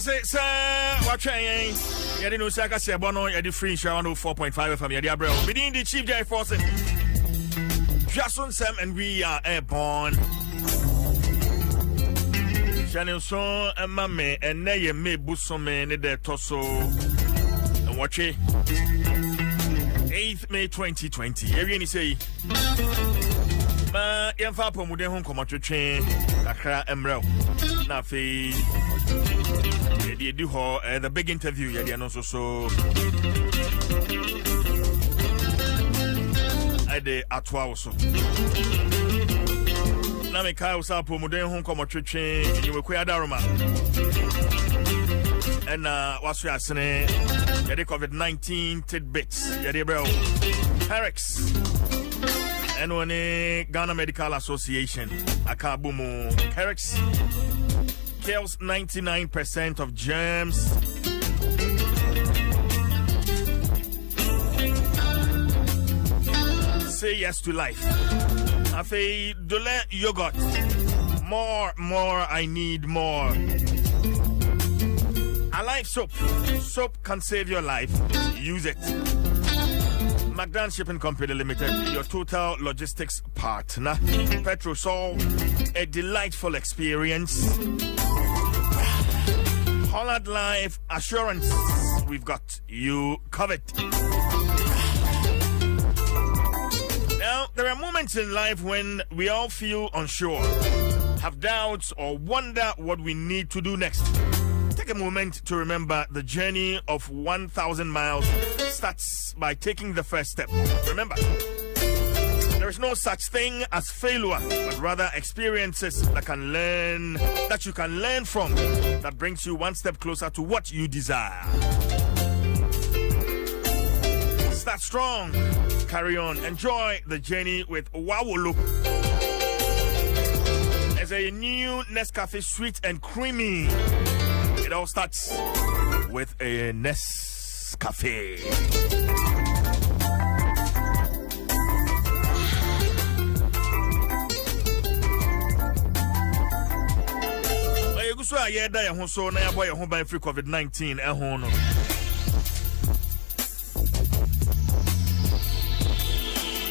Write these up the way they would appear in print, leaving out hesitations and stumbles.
say, sir, watch I didn't know Saka Sebono, Eddie Free, 104.5 from Yadia Bro. Within the Chief Jai Force, Dwaso Nsem, and we are airborne. Channel so and Mammy, and Nay me Busome, the Toso, and watch it. 8th May 2020. Everyone say, Ma Yanfa Pomude home come to train, Accra Emerald. Nafi, they do her the big interview, yeah, no so. I did at 12 so. Namika was up Pomude home come to train, you were quite Daruma. And what's we are saying? Yeah, they COVID-19 tidbits. Yeah, they bro. Herix. And one Ghana Medical Association. Akabumu. Herix kills 99% of germs. Say yes to life. Afe Dole yogurt. More. I need more. Alive soap. Soap can save your life. Use it. McDan Shipping Company Limited, your total logistics partner. Petrosol, a delightful experience. Holland Life Assurance, we've got you covered. Now, there are moments in life when we all feel unsure, have doubts, or wonder what we need to do next. Take a moment to remember the journey of 1,000 miles starts by taking the first step. Remember, there is no such thing as failure, but rather experiences that you can learn from, that brings you one step closer to what you desire. Start strong, carry on, enjoy the journey with Wawolo. There's a new Nescafe sweet and creamy. It all starts with a Nescafe. So I hear that you so now boy home by free COVID-19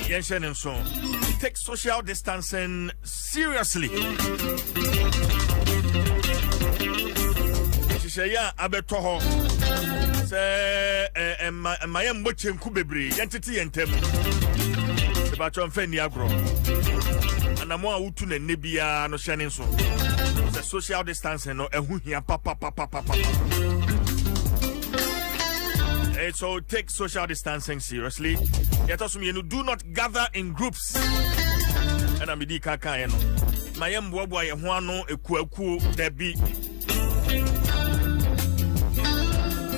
Yenshen so take social distancing seriously. Shaya abetoho say my mboche nkubebri yentiti yentem se ba chon fani agro anamo awutu na nebia no hye nso the social distancing no ehu hia papa. So take social distancing seriously. Yet also you do not gather in groups. And I'm di kaka no my mbobo ye ho ano ekuaku dabi.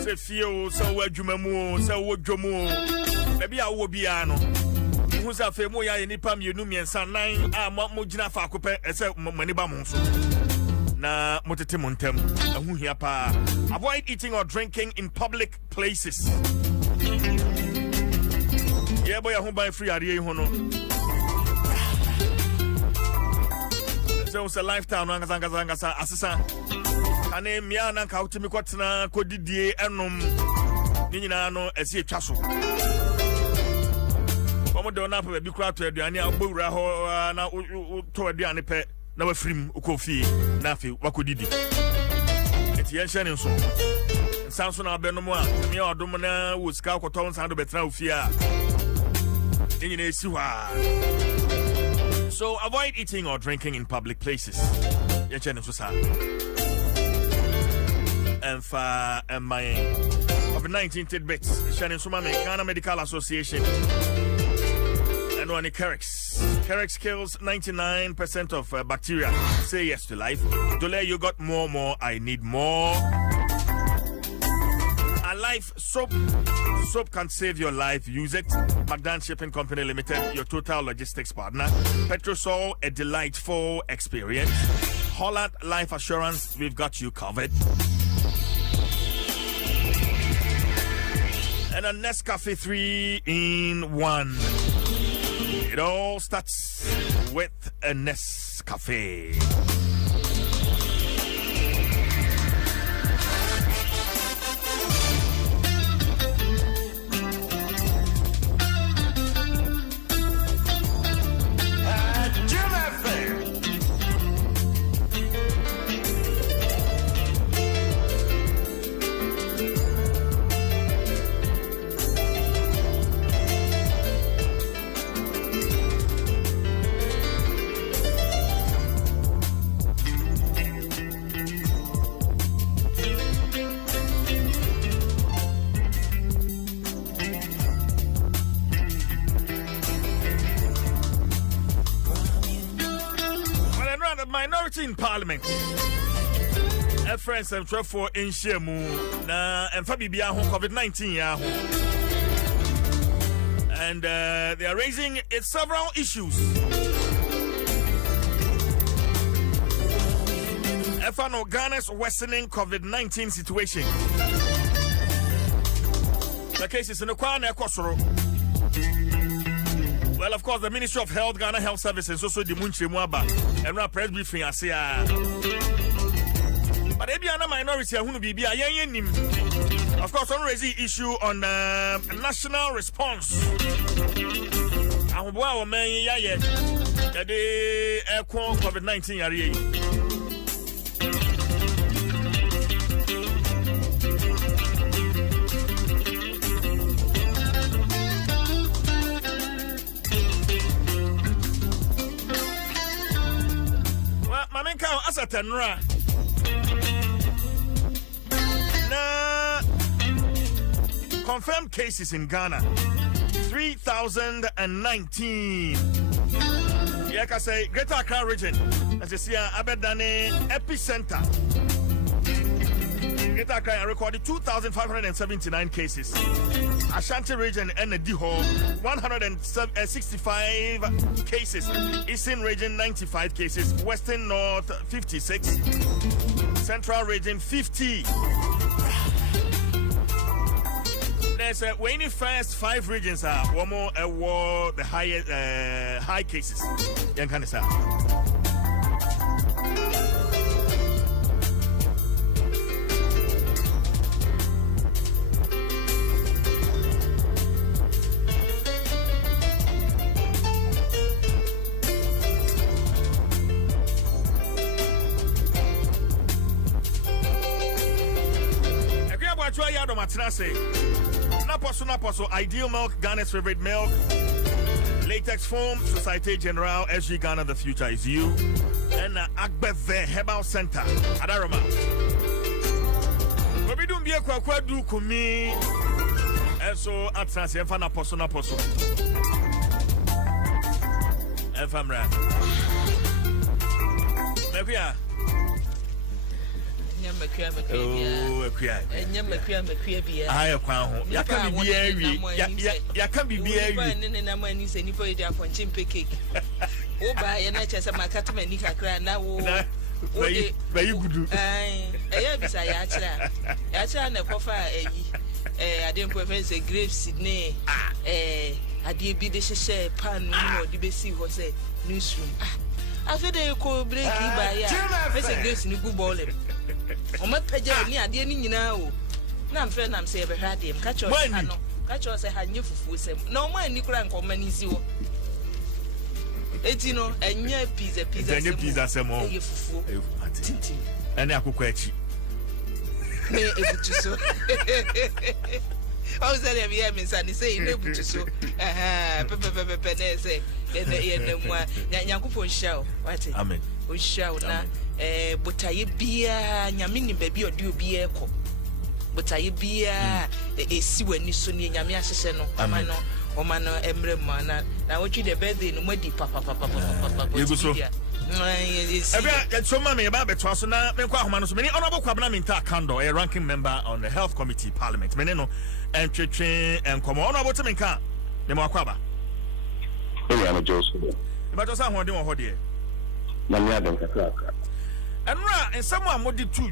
Se fio so wadwumamu so wodwomu baby a wo bia no hu sa fe mo ya nipa mienu miensa nan a mo gina fa akopɛ ese mani ba mo so na motete montem ahu hia pa. Avoid eating or drinking in public places. Yeah boy ahu ban free ade ho no so it's a lifetime ngasa asesa ane mia na ka utimi kwatena kodidie enom ni nyina no esi etwa so omo de na pa bi kwa to aduane agbowura ho na to aduane pe na wafrim ukofie na afi wakodidi eti yenhye nso sanso na benom a me odom na wo sika kwoto nsan do betra ofie a ni nyina esi hwa. So avoid eating or drinking in public places. Yenhye nso sa and for my COVID-19 tidbits. Shannon Sumame, Ghana Medical Association. And one Kerix kills 99% of bacteria. Say yes to life. Dole, you got more. I need more. Alive soap. Soap can save your life. Use it. McDan Shipping Company Limited, your total logistics partner. Petrosol, a delightful experience. Holland Life Assurance, we've got you covered. And a Nescafe 3-in-1. It all starts with a Nescafe. minority in parliament. Friends and for in Shemu na Fabibia COVID-19 and they are raising several issues. Efano Ghana's worsening COVID-19 situation. The cases in the Kwana Kosoro. Well, of course, the Ministry of Health, Ghana Health Services, also the Munche Mwaba, and our press briefing, I say, but if you are a minority, who will be of course, on raising issue on national response. And wow, man, yeah, the COVID-19 area. Well, my main cow as a tenra. Confirmed cases in Ghana 3,019. Yeah, I say Greater Accra region. As you see, Abedane epicenter. Greater Accra recorded 2,579 cases. Ashanti region and Diho 165 cases. Eastern region 95 cases. Western North 56. Central region 50. There's when the first 5 regions are one more the highest high cases. Young can say. Adom 106.3. Naposo, Ideal Milk, Ghana's favorite milk. Latex Foam, Societe Generale, SG Ghana, the future is you. And Agbeve Herbal Center, Adaroma. We don't be a do kumi. And so, at Sansi, and Naposo. And Famra. Maybe I can't be I didn't prefer the grave Sydney. I did be the share pan or the basic was a newsroom. I feel they could break by a grace in the good ball. On my pager near the ending now. Now I'm fair, I'm saying, had him catch us. Catch us, I had new for no more Nicola or many zero. It's a near pizza, some more. And I could quite. I was telling you, Sandy saying, able to so. Say, Yankupo shall. What? Amen. We shall now. But I be a Yamini baby or do be echo. But I be a sewer Nissuni Yamia Seno, Amano, Omano, Emre Mana. Now, what you the birthday no more deep, papa. You go so. So, Mammy, about Dwaso Nsem, many honorable Kwabna Kando, a ranking member on the Health Committee Parliament, Meneno, and Chichi, and come on about Taminka, the Makwaba. I'm a Joseph. But also, I'm doing what dear. And someone would do 2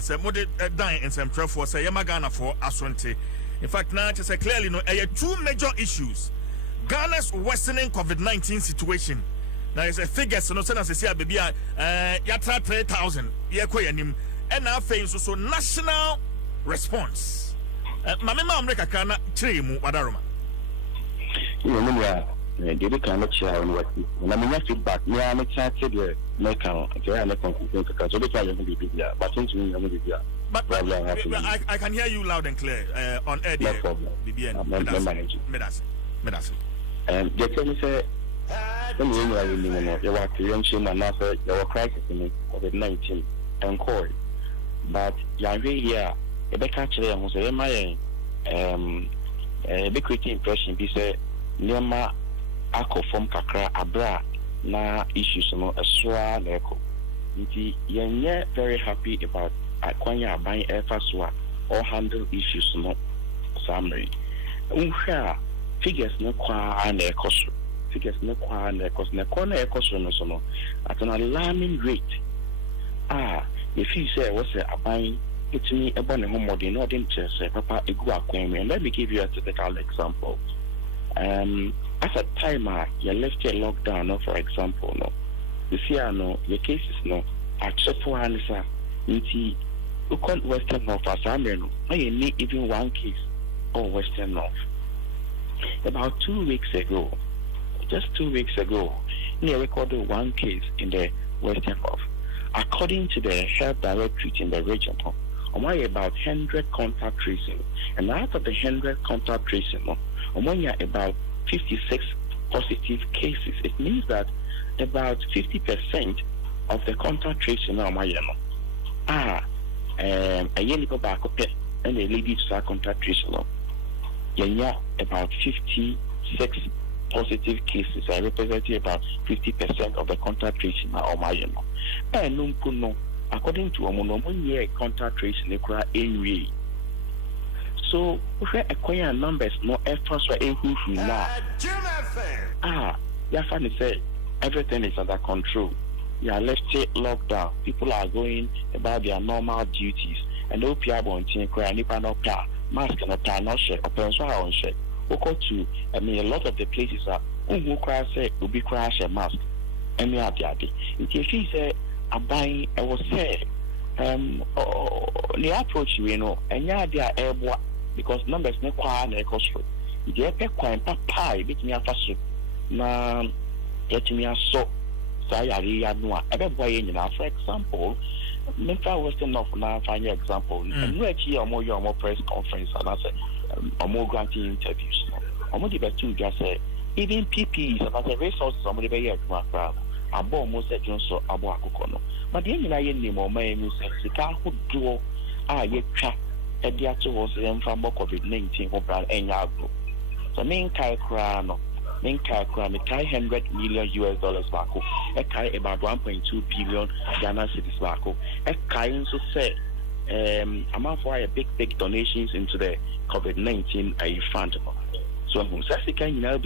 some would dying in some trouble for say Yamagana for Aswanti. In fact, now to say clearly, no, 2 major issues. Ghana's worsening COVID-19 situation. Now, it's a figure, so no sense to say, baby, yatra 3,000, and now face so national response. Mamma America can train Wadaroma. Did kind of share on what I mean, feedback. Yeah, I'm excited. Make out, I'm not confused because the time will be here, but since we are here. But I can hear you loud and clear on air. No problem. And the thing is, when you are in you are prevention and also your crisis in COVID-19 and core. But young here, a big actually, I was my big impression be say, Nema Ako from Kakra Abra, na issues no ɛsoa na ɛkɔ nti yɛnyɛ very happy about akwanya aban ɛfa so a or handle issues no summary nhwɛ a figures no kwa na ɛkɔ so figures no kwa na ɛkɔ so na ɛkɔ na ɛkɔ so no so no at an alarming rate if you say what's aban etimi ɛbɔ ne ho mmɔden na ɔde nkyerɛ sɛ papa egu akwan mu and let me give you a typical example. At a time you left a lockdown, no, for example, no. You see, no, your cases, no, except for answer, you can't Western North as I no, you need even one case or Western North. About 2 weeks ago, just 2 weeks ago, we recorded one case in the Western North. According to the health directorate in the region, about 100 contact tracing, and out of the 100 contact tracing, no, about 56 positive cases. It means that about 50% of the contact tracing now a year back and a lady to contact tracing about 56 positive cases. I represent about 50% of the contact tracing now and according to a contact tracing area. So, if acquire numbers no effort for a who now. Yafani said everything is under control. You are left locked down. People are going about their normal duties. And the people on team cry and no mask and a no share, or pencil on share. To a lot of the places are who cry say will be crash a mask. And me at the other. If he said a buying, I was say the approach and yeah, they are airborne. Because numbers no kwa na ekosro ide pe kwan papa betimi afaso na yetimi aso sayari ya no a ebe boye nyina. For example, mental Western North na final example and no achi omo press conference and I say omo granting interviews omo de betu just say even PPs and as resources omo de be here to afra abo omo se jonso abo akoko no but the nyina ye nim omo emu se sika hodo a yetwa Ediato was from COVID-19 or brand Enyagro. So main kai krano, $100 million back. A kai about 1.2 billion Ghana cedis back. A kai also say amount for a big donations into the COVID-19 fund. So who says the kind of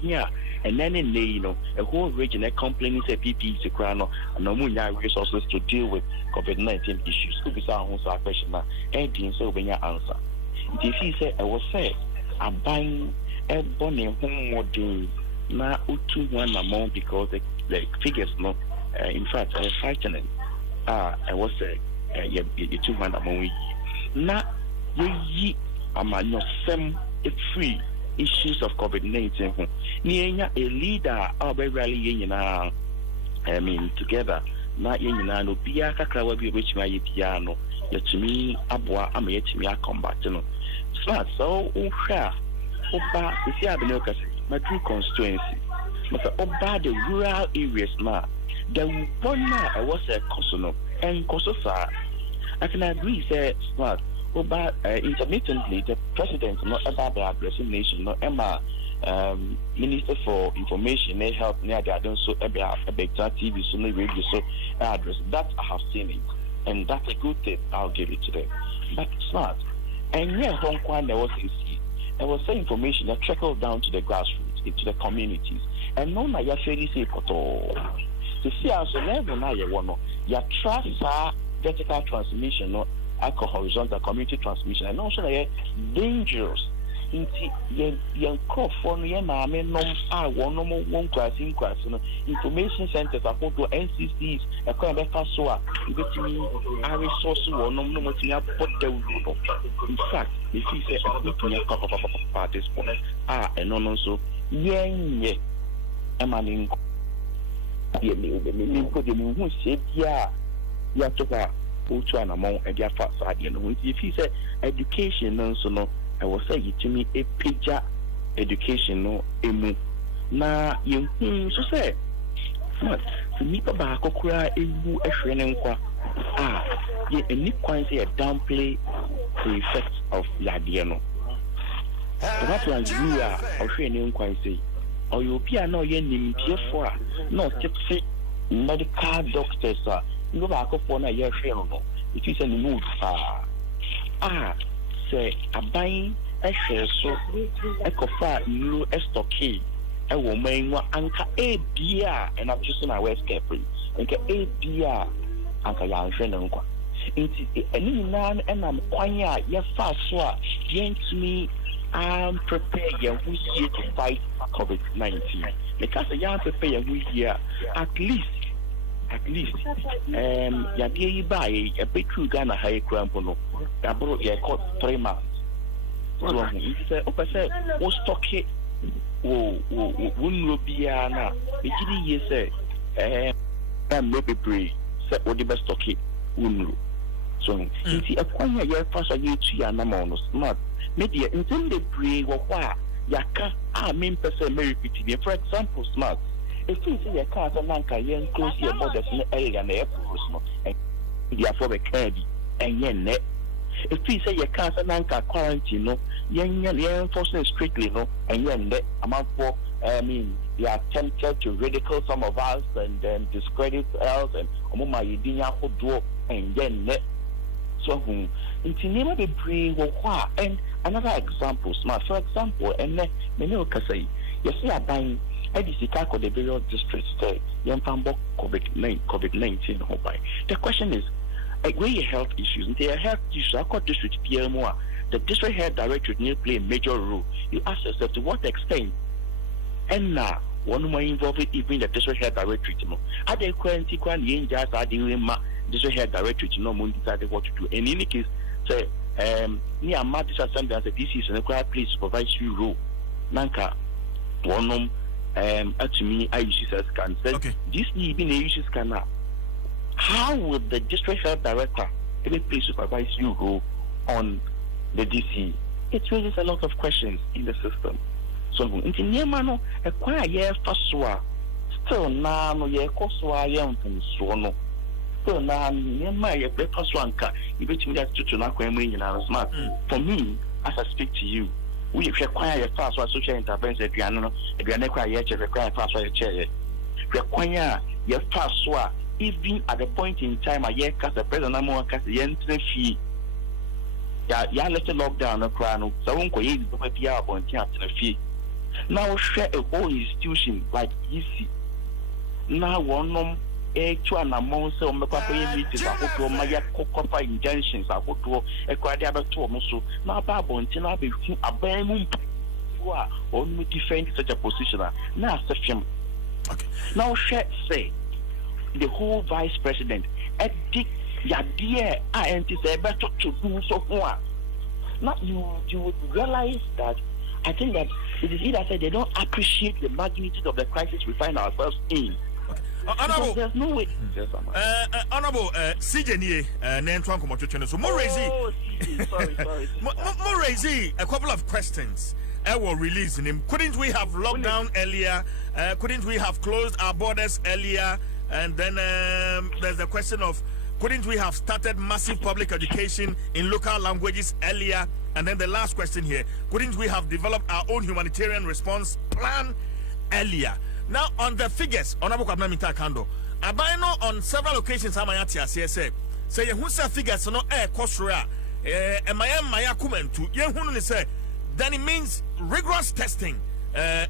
here and then in a whole region complaining say PP is krano and no resources to deal with COVID-19 issues. Could be some question and so when your answer. If he said I was say I'm buying a bonnet home more day now to one amount because the figures not in fact frightening. I was say you 200 amount now ye am your sem free issues of COVID-19. Nienya a leader be rally together. Na yenya no bia kakra wa bi obechima ye bia no yetumi aboa ama yetumi combat no. So uhwa oba isi abene okase Madrid constituency. But oba the rural areas na the one na was a kosono and kososa. I can agree say smart oba intermittently the president not about the addressing nation no Emma Minister for Information and Health near the Adom so a big TV so no radio so address that I have seen it and that's a good thing. I'll give it to them. But smart and yeah, Hong Kong there was some information that trickled down to the grassroots, into the communities, and no na ya fairly safe at all. To see us level now you want ya trust vertical transmission no horizontal community transmission and also dangerous. Inti yen crofon yen maame nom a wonom won kwasi no information centers apoto NCCs e kwa be fa so a betimi a resource wonom no motimi apot dawudo. In fact if you say betimi papa this point eno so yenye emanin ko de mi hu se bia ya toka otu anamon e dia fa sa de no. If you say education no so no I will say to me a picture education no emu na you so say what to me ba kokura ewu ehwe ne nkwa ye any kwan say downplay the effects of yade no that one you are ehwe ne nkwa say or you be no ye nim for no tipsy medical doctors you go back for na year no it is a mood say a buying a share so a cofa you estocky a woman anka a beer and I'm just in my west capri anka a beer anka young friend uncle any man and I'm quanya ye fast so me I'm prepared we here to fight COVID-19 because the young prepare we here at least ya dey buy a bit through Ghana high cramp no that brought ya caught 3 months so he said say o stock it won't be na e gidi ye say maybe pray say o the best stock it won't so he akwanya ya fast ya tu ya na mo smart media until they pray wo kwa yaka mean person may repeat for example smart if you see a car nanka yen close your borders in the area and the airports no and therefore the candy and yen if you say your car nanka quarantine no yen enforcing strictly no and yen amount for they are tempted to ridicule some of us and then discredit us and omuma yidinya hodo and yen so into never be bring and another example smart for example and me no ka say you see a buying Edisika the various districts say COVID-19 by. The question is where your health issues and their health issues are district PMO. The district health directorate need to play a major role. You ask yourself to what extent and now one more involved even the district health directorate are they quarantine just are doing district health directorate moon decided what to do. In any case say near Mark assembly and this is an required place supervise you role. Nanka one to me, I use as can say this even issues can how would the district health director every place supervise you go on the DC? It raises a lot of questions in the system. So in the near man, a quiet year for still now no year coswa young from Swono. Still now near my breakfast one car, you bet me that to not when we are smart. For me, as I speak to you, we require a fast social intervention if you are not require fast chair. Require your fast even at the point in time a year cast the president more cast the entry fee. Ya let the lockdown a crown, so won't go in the PR on the fee. Now share a whole institution like easy. Now one to an amount so meetings I my copper injunctions I would do a quite other two so now Bible until I be a bang only defend such a position now section. Now share say the whole vice president ethic ya dear I say better to do so far. Now you would realize that I think that it is either said they don't appreciate the magnitude of the crisis we find ourselves in. Honorable, there's no way. Honorable, CJNE, Nantuan Komochuchen. So, more raising a couple of questions. I will release him. Couldn't we have locked down earlier? Couldn't we have closed our borders earlier? And then there's the question of couldn't we have started massive public education in local languages earlier? And then the last question here, couldn't we have developed our own humanitarian response plan earlier? Now, on the figures, Honorable Kwabena Kando, Abino on several occasions, say, who say figures no air costra, Maya Kumentu, Yahun say, then it means rigorous testing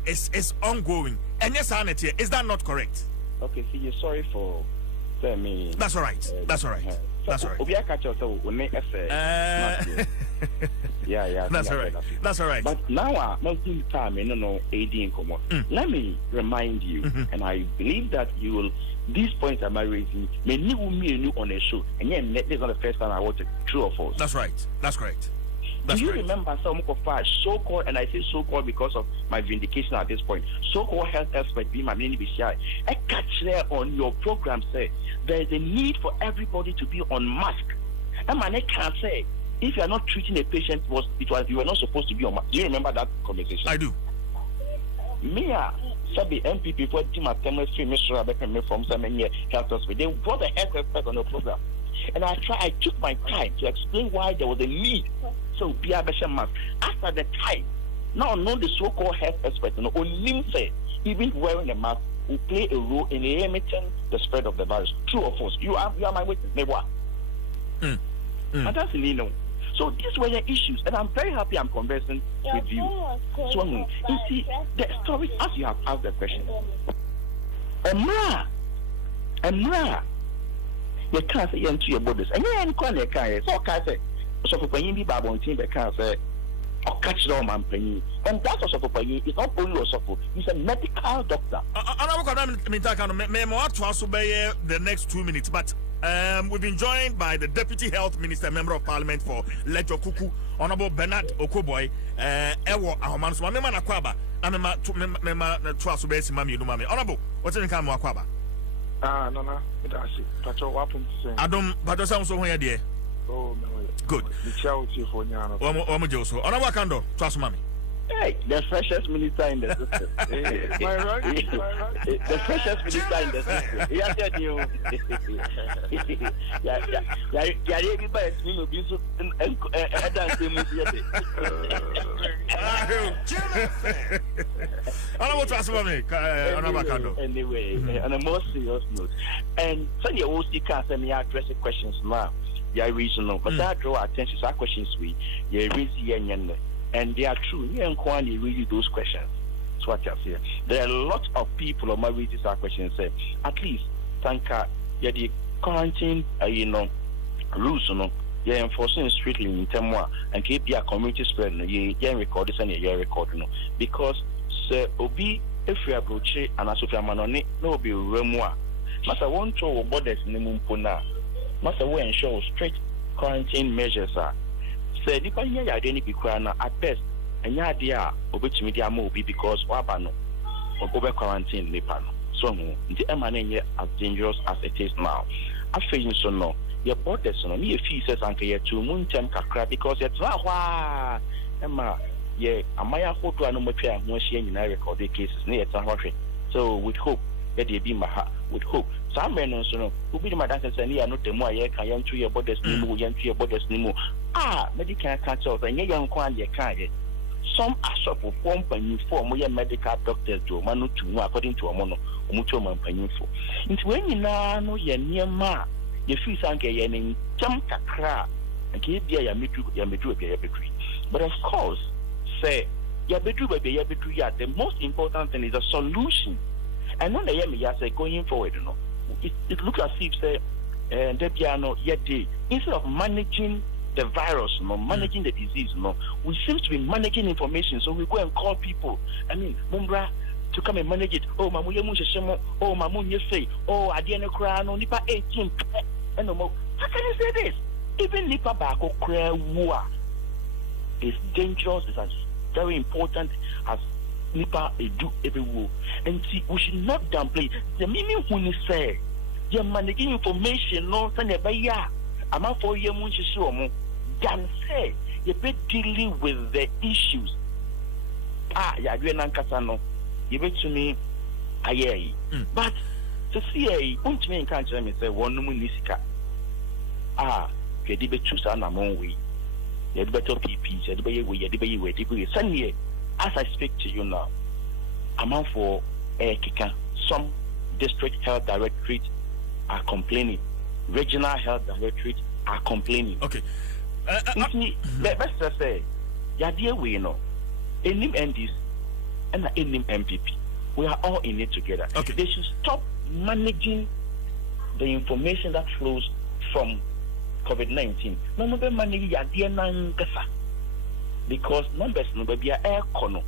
is ongoing. And yes, Anette, is that not correct? Okay, see, you're sorry for me. That's all right. That's all right. That's all right. Yeah. That's all right. That's all right. But now, multi time, no, AD in common. Let me remind you, and I believe that you will. These points am I raising? May new on a show, and yet this is not the first time I watch it. True or false? That's right. That's correct. Do you remember some of so-called, and I say so-called because of my vindication at this point, so-called health expert being my main BCI, I catch there on your program say there is a need for everybody to be on mask. And I can't say if you are not treating a patient, you are not supposed to be on mask. Do you remember that conversation? I do. Mia said the MPP for Jim Chemistry, Mr. Rebecca from some health hospital. They brought a health expert on the program. And I took my time to explain why there was a need. So be a better mask. After the time, now the so-called health expert, only say even wearing a mask will play a role in limiting the spread of the virus. True or false? You are my witness. Never. And that's illegal. So these were the issues, and I'm very happy I'm conversing with you. So you see, the story, as you have asked the question, Emra, you can't say into your borders, and you ain't calling a car. So I say, so for paying the Babon team, they can't say, or catch them and paying. And that's also for paying. It's not only also for, he's a medical doctor. The next 2 minutes, but we've been joined by the Deputy Health Minister, Member of Parliament for Lejo Kuku, Honorable Bernard Okoboy, Ewo Ahomansuma, Mema Nakwaba, and Mema Twaso Besi Mami Numami. Honorable, what's in the camera, Akwaba? No, that's it. That's what happened to say. Adom, but there's also here, dear. Oh, no. Good. The charity for Nyano. Omojoso. Honorable Kando, Twaso Mami. Hey, the freshest minister in the system. The freshest minister in the system. He has said you. Yeah, everybody is going to be so. Honorable Twaso Mami, Honorable Kando. Anyway, on a more serious note, and so you also can't send me addressing questions now. Yeah, reasonable, but that draw attention to our questions. Yeah, reason. And they are true. You and Kwani read those questions. That's what I say. There are a lot of people on my reading our questions say, at least, Tanka, yeah, the quarantine, rules, you're enforcing strictly in Temwa and keep your community spread, you record this and you record, because, sir, Obi, if you approach it, and as if you're manoni, no be remoi. Master won't show borders in the Mumpuna. Master will ensure strict quarantine measures are. Say, if I hear identity at best, and ya dear, obey media movie because Wabano or over quarantine Nipano. So, the MNA as dangerous as it is now. I feel so no. Your borders on me, if he says, Uncle, you're too moon time crack because it's not Emma, yeah, a Maya photo and no chair, no shame in recorded cases near Tanwashin. So, with hope that they be my heart, with hope. Some men also who be my dancers and not the more I can to your borders, your borders, medical cancer, and young quan, you can't. Some are sort of form and form your medical doctors do, Manu to according to a mono, mutual and painful. It's when you know you're near Ma, you feel sanke and jump a cra and keep your bedroom. But of course, say, your bedroom will be the most important thing is a solution. And when they hear me, I say going forward, it looks as if say instead of managing the virus, managing the disease, we seem to be managing information. So we go and call people. I mean, Mumbra to come and manage it. Oh, Mamuya Mushemo. Oh, Mamuya say. Oh, Adiana Krano Nipa 18. And no more. How can you say this? Even Nipa Bako Kra is dangerous. It's as very important as Nipa do everywhere. And see, we should not downplay the meaning when you say you're managing information, no, Sanebaya. I'm out for you, Munshishomo. Can say you're dealing with the issues. You're doing Nankasano. You bet to me, aye. But to see a point me in country, me say, one munisika. You did choose an among we. You had better PPs, you had better way, Sunday, as I speak to you now, I'm out for a kicker. Some district health directorates are complaining. Regional health directorates are complaining. Okay. Let's just say, dear we know, any MDs and any MPP, we are all in it together. Okay. They should stop managing the information that flows from COVID-19. No more managing dear Nangasa, because numbers no be air corner.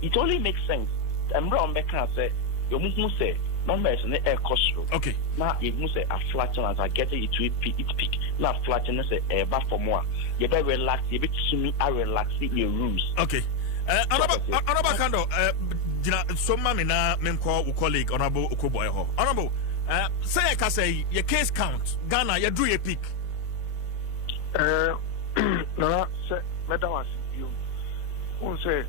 It only makes sense. I'm wrong. Can say you must say numbers in the air cost. Okay. Now it must say a flatten as I get it to it peak. Now flatten say a bar for more. You better relax. You better swimming. I relax in your rooms. Okay. Honorable Kando, so mami na menko colleague Honorable Okoboy ho. Honorable, say I can say your case count. Ghana, you do your peak. No, say madam you. Who say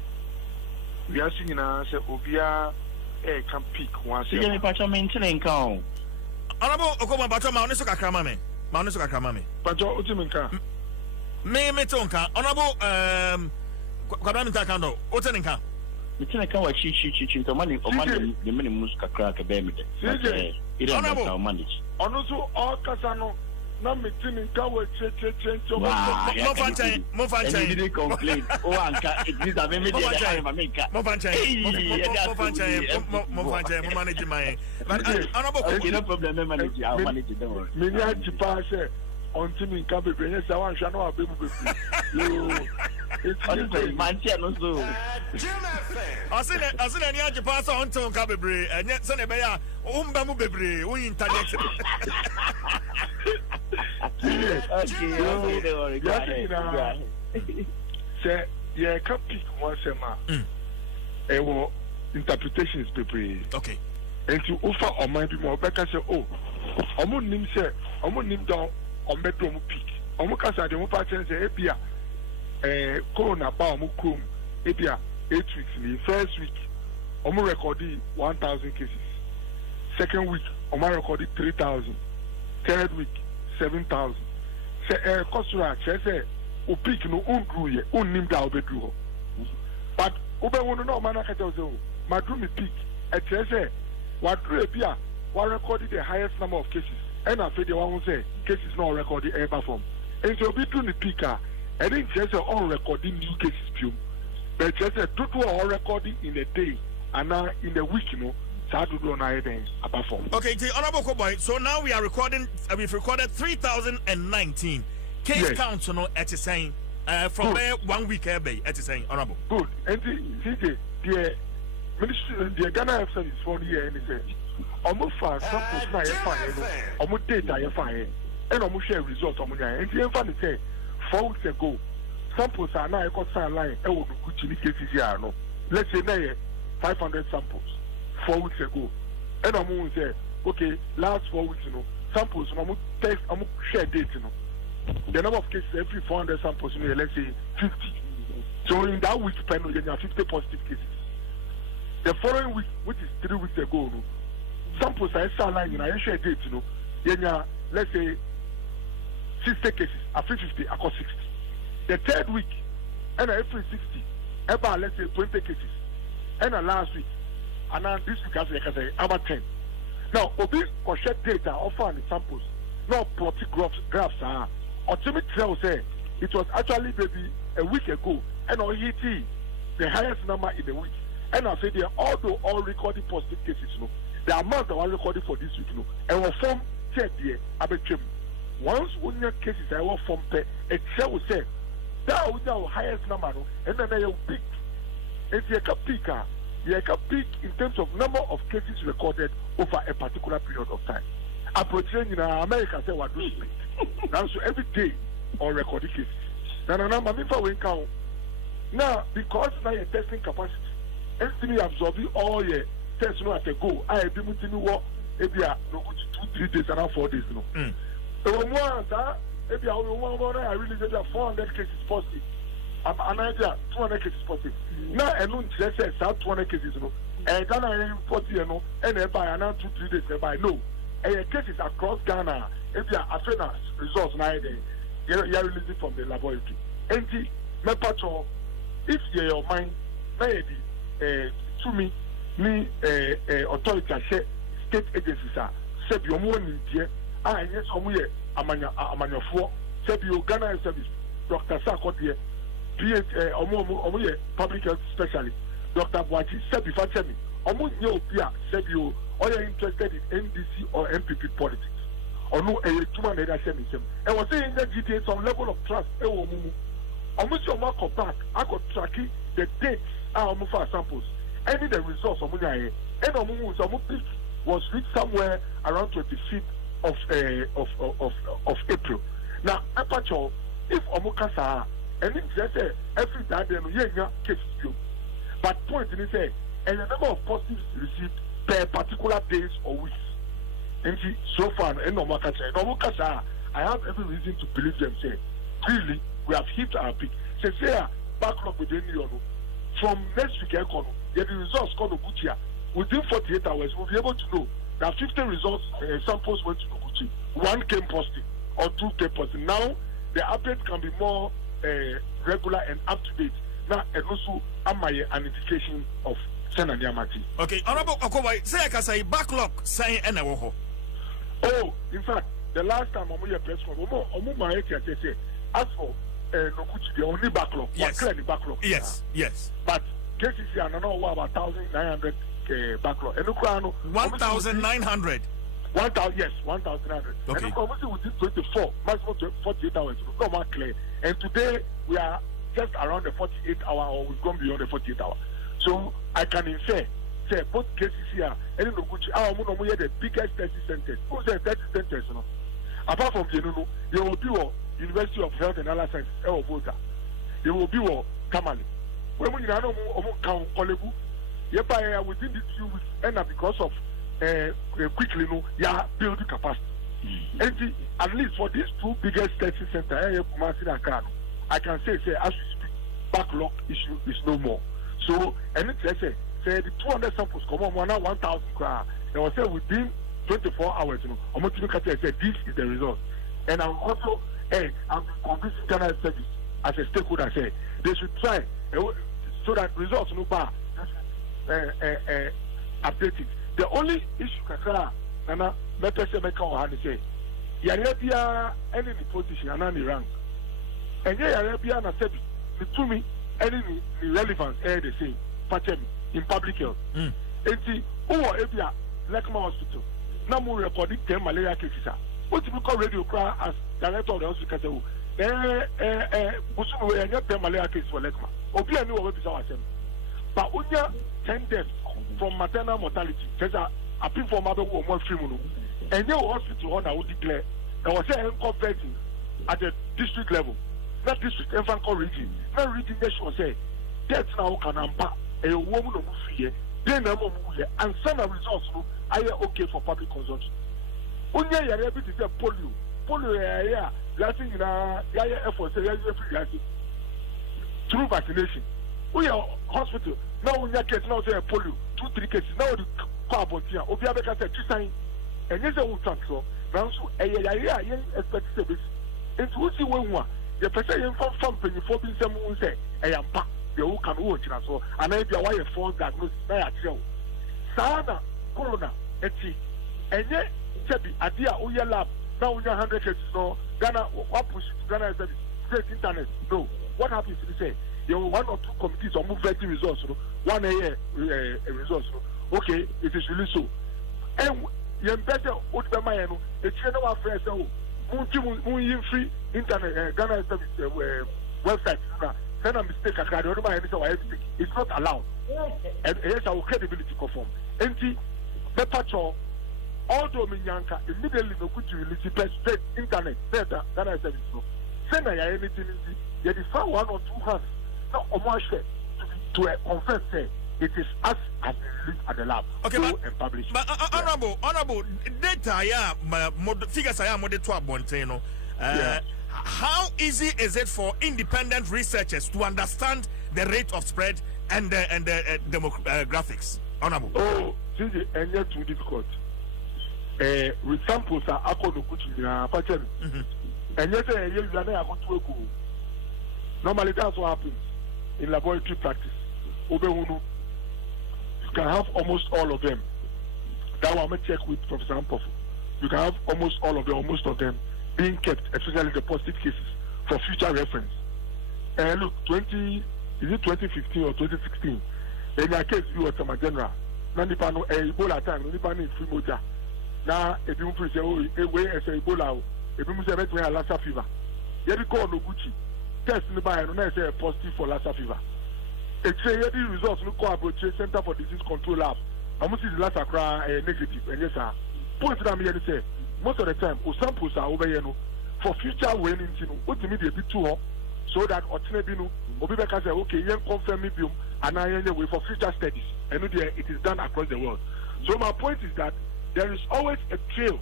we are seeing say Obia can peak once. You me patch maintain count. Honorable Okoboy patch ma oni so kakra ma me. Ma oni so kakra ma me. Patch utiminka. Me tonka. Honorable Kwadami Takando, what's in it's like our chi money or money the minimum crack a baby. It don't manage. Also, all Casano, not meeting in Tower change. More fun. Didn't complain. Oh, it is a very manage my. But honorable, no problem, manage. I'll manage it. Don't worry. Many to pass until me come to bring us. I want to know a baby. It's man, also. I said, I need to pass on to Cabri, and yet, Sonny Baya, Umbamu Bebre, we internet. Say, yeah, can't pick once a month. Interpretations, people. Okay. And to offer or mind more, Becca say, oh, I'm on him, sir, I'm on him down on bedroom peak. I'm going to say, the one say, Epia, Corona Baum, Epia, 8 weeks. In the first week, I'm recording 1,000 cases. Second week, I'm recording 3,000. Third week, 7,000. Say, Kosura, say, o peak no undru ye, unnim da obedru. But Obe wonu no man aka tell say, madru me peak. E say, wadru ebia, wa recorded the highest number of cases. And I the one who say cases not recorded ever from. And so be doing the peak, and then say on recording new cases pure. But say total all recording in a day and now in a week, you know. Okay, the honorable boy. So now we are recording. We've recorded 3,019 case counts. No, at the same from there 1 week at the same honorable. Good. And the ministry, the Ghana Health Service for the year, and he said, almost far samples now you find, almost data you find, and almost share results. And the infant say 4 weeks ago, samples are now got sign line. I will go to the cases here. No, let's say now 500 samples. 4 weeks ago, and I'm going to say, okay, last 4 weeks, you know, samples, I'm going to test, I'm going to share data, you know. The number of cases every 400 samples, you know, let's say 50. So in that week, you have 50 positive cases. The following week, which is 3 weeks ago, you know, samples are still lying, you know, I share data, you know, you have, let's say 60 cases, after 50, I got 60. The third week, and every 60, about let's say 20 cases, and last week. And now this week, as I say, about 10. Now, Obi or share data offer the samples, no plotting graphs are. Ultimate tell say it was actually maybe a week ago, and on ET, the highest number in the week. And I say they although all recording positive cases, you know, the amount that was recorded for this week, you know, and will form 10 year abetrim. Once one year cases I will form it shall say that was our highest number, and then they will pick. It's a picker. You can peak in terms of number of cases recorded over a particular period of time. Approaching in America, say what do you speak? Now, so every day on recorded cases. Now, because now your testing capacity, everything absorbing all your tests at a go. I have been with you maybe 2-3 days and 4 days. No, maybe I really get 400 cases positive. An idea 200 cases positive. Now, and no, let's say 200 cases, no, and Ghana 40, no, and by another 2-3 days, by no, and cases across Ghana, if you are afraid of results now, you're releasing from the laboratory. And the patrol, if your mind, maybe to me, authority state agencies are, said your morning, dear, I yes, Amanya 4, said your Ghana service, Dr. Sako, dear. Public health specialist, Dr. Bwachi, said before me, said you are interested in NDC or MPP politics. Or no, a 200 and was saying that GTA some level of trust. Almost your mark of back, I could track the dates are for samples. Any the results of Munya and was reached somewhere around 25th of April. Now, aperture, if Omukasa. And it's just every time they know cases you. But point in say, and the number of positives received per particular days or weeks. And see, so far, and no Makasa, I have every reason to believe them. Say, really, we have hit our peak. Say, backlog within you. From next week, the results called Gucci. Within 48 hours, we'll be able to know that 50 results samples went to Gucci. 1 came positive or 2 came positive. Now, the update can be more regular and up to date. na enosu amaye an indication of Sena Niamati. Okay, Honorable Okobai, say I can say backlog saying enawoho. Oh, in fact, the last time Omo press conference, Omo Maeti say as for Nokuchi, the only backlog, yes, clearly backlog. Yes, yes. But KCC and know about 1,900 backlog. And 1,900. 1,000, yes, 1,900. Okay. And almost within 24, maximum 48 hours. No more clear. And today we are just around the 48 hour, or we've gone beyond the 48 hour. So I can infer, say both KCC and Noguchi, our the biggest testing centers. Who's the testing centers? No? Apart from Yenunu, there will be University of Health and Other Sciences, Volta. There will be Kamali. When we know Omo Kolebu, within these few weeks, and because of quickly building capacity. And at least for these two biggest testing centers, I can say as we speak, backlog issue is no more. So, and it's say the 200 samples come on now 1,000 crowd. They will say within 24 hours, I'm going to say this is the result. And I'm also I'm convincing Ghana Service as a stakeholder say they should try so that results no bar update it. The only issue kakra nana mepese meka ohane say Arabia any position and any rank. And Arabia na sebi the to me any relevance the same pathem in public health. Enti who Arabia Lekma Hospital na mo recording 10 malaria cases. What you call radio cry as director of the hospital busumu we 10 malaria cases for Lekma. Obi ani wo be bisa wasem. But unya 10 deaths from maternal mortality. There's a appeal for mother who more free mono. And your hospital on I would declare there was a converting at the district level. Not district infant region. Not region they should say death now can ampa a woman of fear, then a woman and some results are okay for public consumption. Unya ya able to say polio ya lasting in a effort through vaccination. We are hospital now when you get now say polio 2-3 cases now the car here obi abeka say 2 sign and yes we transfer now so ya expect service into we see when one the person you from penifo bi say mu say eyampa the who can wo china so and na bia why false diagnosis na ya tell sana corona eti enye sebi ade a oye lab now we 100 cases no Ghana what push Ghana is straight internet no what happens to say there were 1 or 2 committees or move vetting results. One results. Okay, it is really so. And you better what the man the channel of friends free internet Ghana service website. Send a mistake. I don't know everything. It's not allowed. And yes, our credibility conform. And the patrol, although Minyanka immediately no good to release straight internet data Ghana service. Send anything you found 1 or 2 hands. To confess say it is us as released at the lab. Okay, and published. But honorable data figures I am to Abonteno. How easy is it for independent researchers to understand the rate of spread and the demographics? Honorable. Oh, since and yet too difficult. With samples are pattern. And yet you are normally that's what happens in laboratory practice. You can have almost all of them. That one I check with Professor Ampofu. You can have almost all of them, or most of them being kept, especially the positive cases, for future reference. And look, is it 2015 or 2016? In your case, you were some general. Nandipano Ebola time, Nandipano in free moja. Now, if you say, oh, where is Ebola? If you say, we have Lassa fever. You go on Noguchi. Test in the bio and I say positive for Lassa fever. It's a results look at Center for Disease Control Lab. I must see the Lassa cry negative. And yes, sir. Point that I'm here to say most of the time, samples are over here for future winning. What to me they be too hot so that Otinebinu Obi can say, okay, you confirm me and I anyway for future studies. And it is done across the world. So my point is that there is always a trail.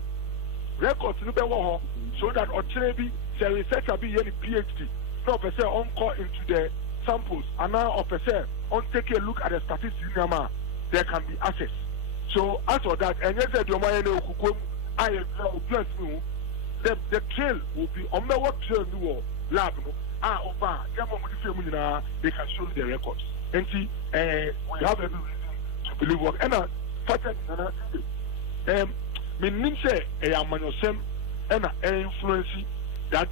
Records so that Otinebi say researcher be any PhD. No person on call into the samples and now person on take a look at the statistics there can be access. So as for that, and yes, the trail will be on what trail lab no over Gamma Mudifamina, they can show the records. And see, we have every reason to believe what. And Fatat meaning say Adom 106 and influence that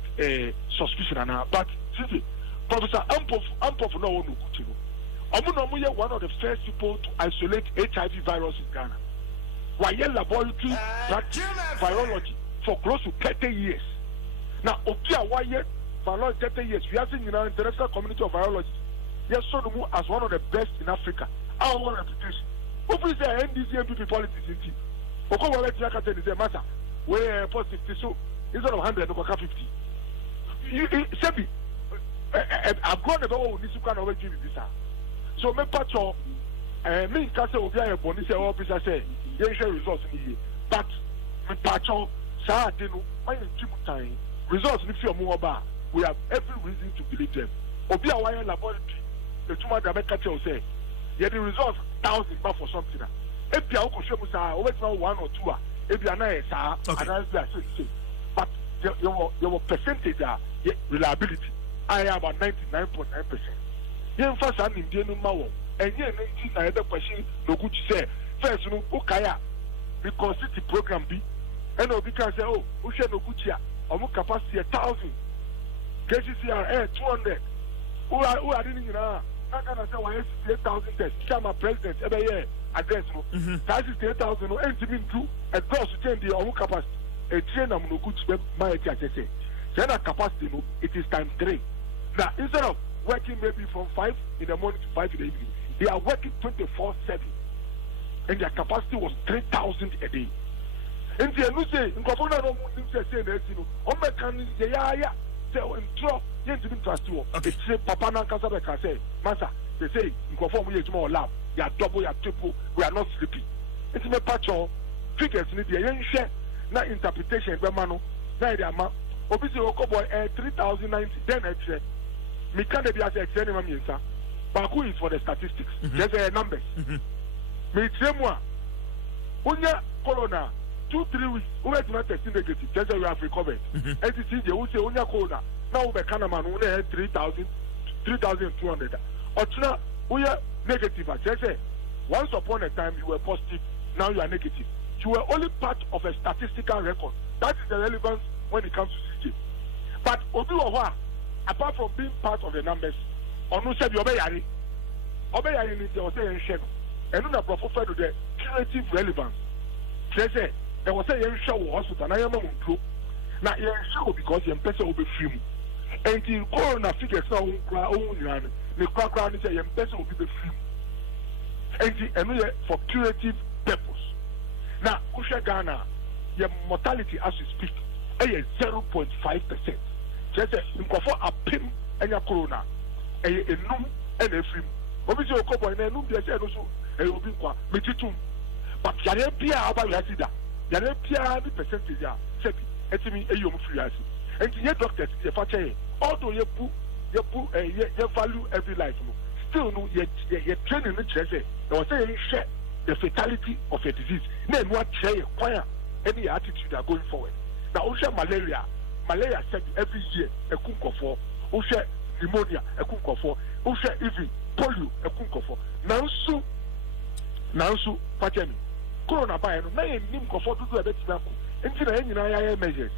suspicion. But see, Professor Ampof no one to know. Omunomuye one of the first people to isolate HIV virus in Ghana. Why laboratory virology for close to 30 years. Now, Opia, why for 30 years, we have seen in our international community of virology. Yes, Sonomu as one of the best in Africa. Our own reputation. Who is the NDC and PP politics in T? Oko Wale Tiakate is a matter where positive so instead of 100, no 50. Sebi, I've gone about Nisukan over Jimmy Bisa. So, me patcho, me kase Obia Boni say, oh, Bisa say, you share results in here. But, me patcho, Sa Denu, I am Jim time. Results if you're more about, we have every reason to believe them. Obia Wire laboratory, the two man that make catch say, yeah, the results 1,000 baht for something. If you are always now 1 or 2, if you are not, but your percentage reliability, I am about 99.9%. You first and Indian Mawo, and you need to question no good to say. First, no, Okaya, because the program be, and we can say, oh, we shall no good here. Our capacity 1,000, KCCR 200. Who are in Iran? I can say, why 8,000 tests? Become a president every year. Address no. That is 8,000. No, and to mean true. A cross to change the our capacity. A train am no good to my HSA. Then a capacity no, it is times 3. Now instead of working maybe from 5 in the morning to 5 in the evening, they are working 24/7, and their capacity was 3,000 a day. And they no say, in Kofona no say that you know, on my can yeah. Say in draw, you need to trust you. Okay. Say Papa na Kasabe can say, Master, they say in Kofona we tomorrow lab, you are double, you are triple, we are not sleepy. It's me patcho figures need the young share. Na interpretation be mano na ide ama obisi okoboy 3,090 then extra me can be as extra na me nsa baku is for the statistics just numbers me tremwa unya corona 2-3 weeks we were not testing negative just we have recovered NTC je we say unya corona now we can man we 3,200 otuna we are negative just once upon a time you were positive, now you are negative. You were only part of a statistical record. That is the relevance when it comes to CJ. But Obi, apart from being part of the numbers, Onu said Obeyari is the say in and on the profile to the curative relevance. Say there was a show hospital, and I am on group. Now you show because your person will be free. And the corona figures now the crowd is a person will be free. And for curative purpose. Now, Usha Ghana, your mortality as we speak, is 0.5%. Just a pim and your corona, a num and a film. Obviously, a couple and a num, they said also, a ubinqua, Metitum. But Yarepia about Yasida, Yarepia, the percentage, said, Etimi, a young free acid. And your doctors, your father, although you value every life, still, no, you're training the church. There was a share the fatality of a disease. Then what say acquire any attitude are going forward. Now, Osha malaria said every year a cook for Osha pneumonia a cook for Osha even polio a cook for now so Pachemi coronavirus may name for to do a better into the measures.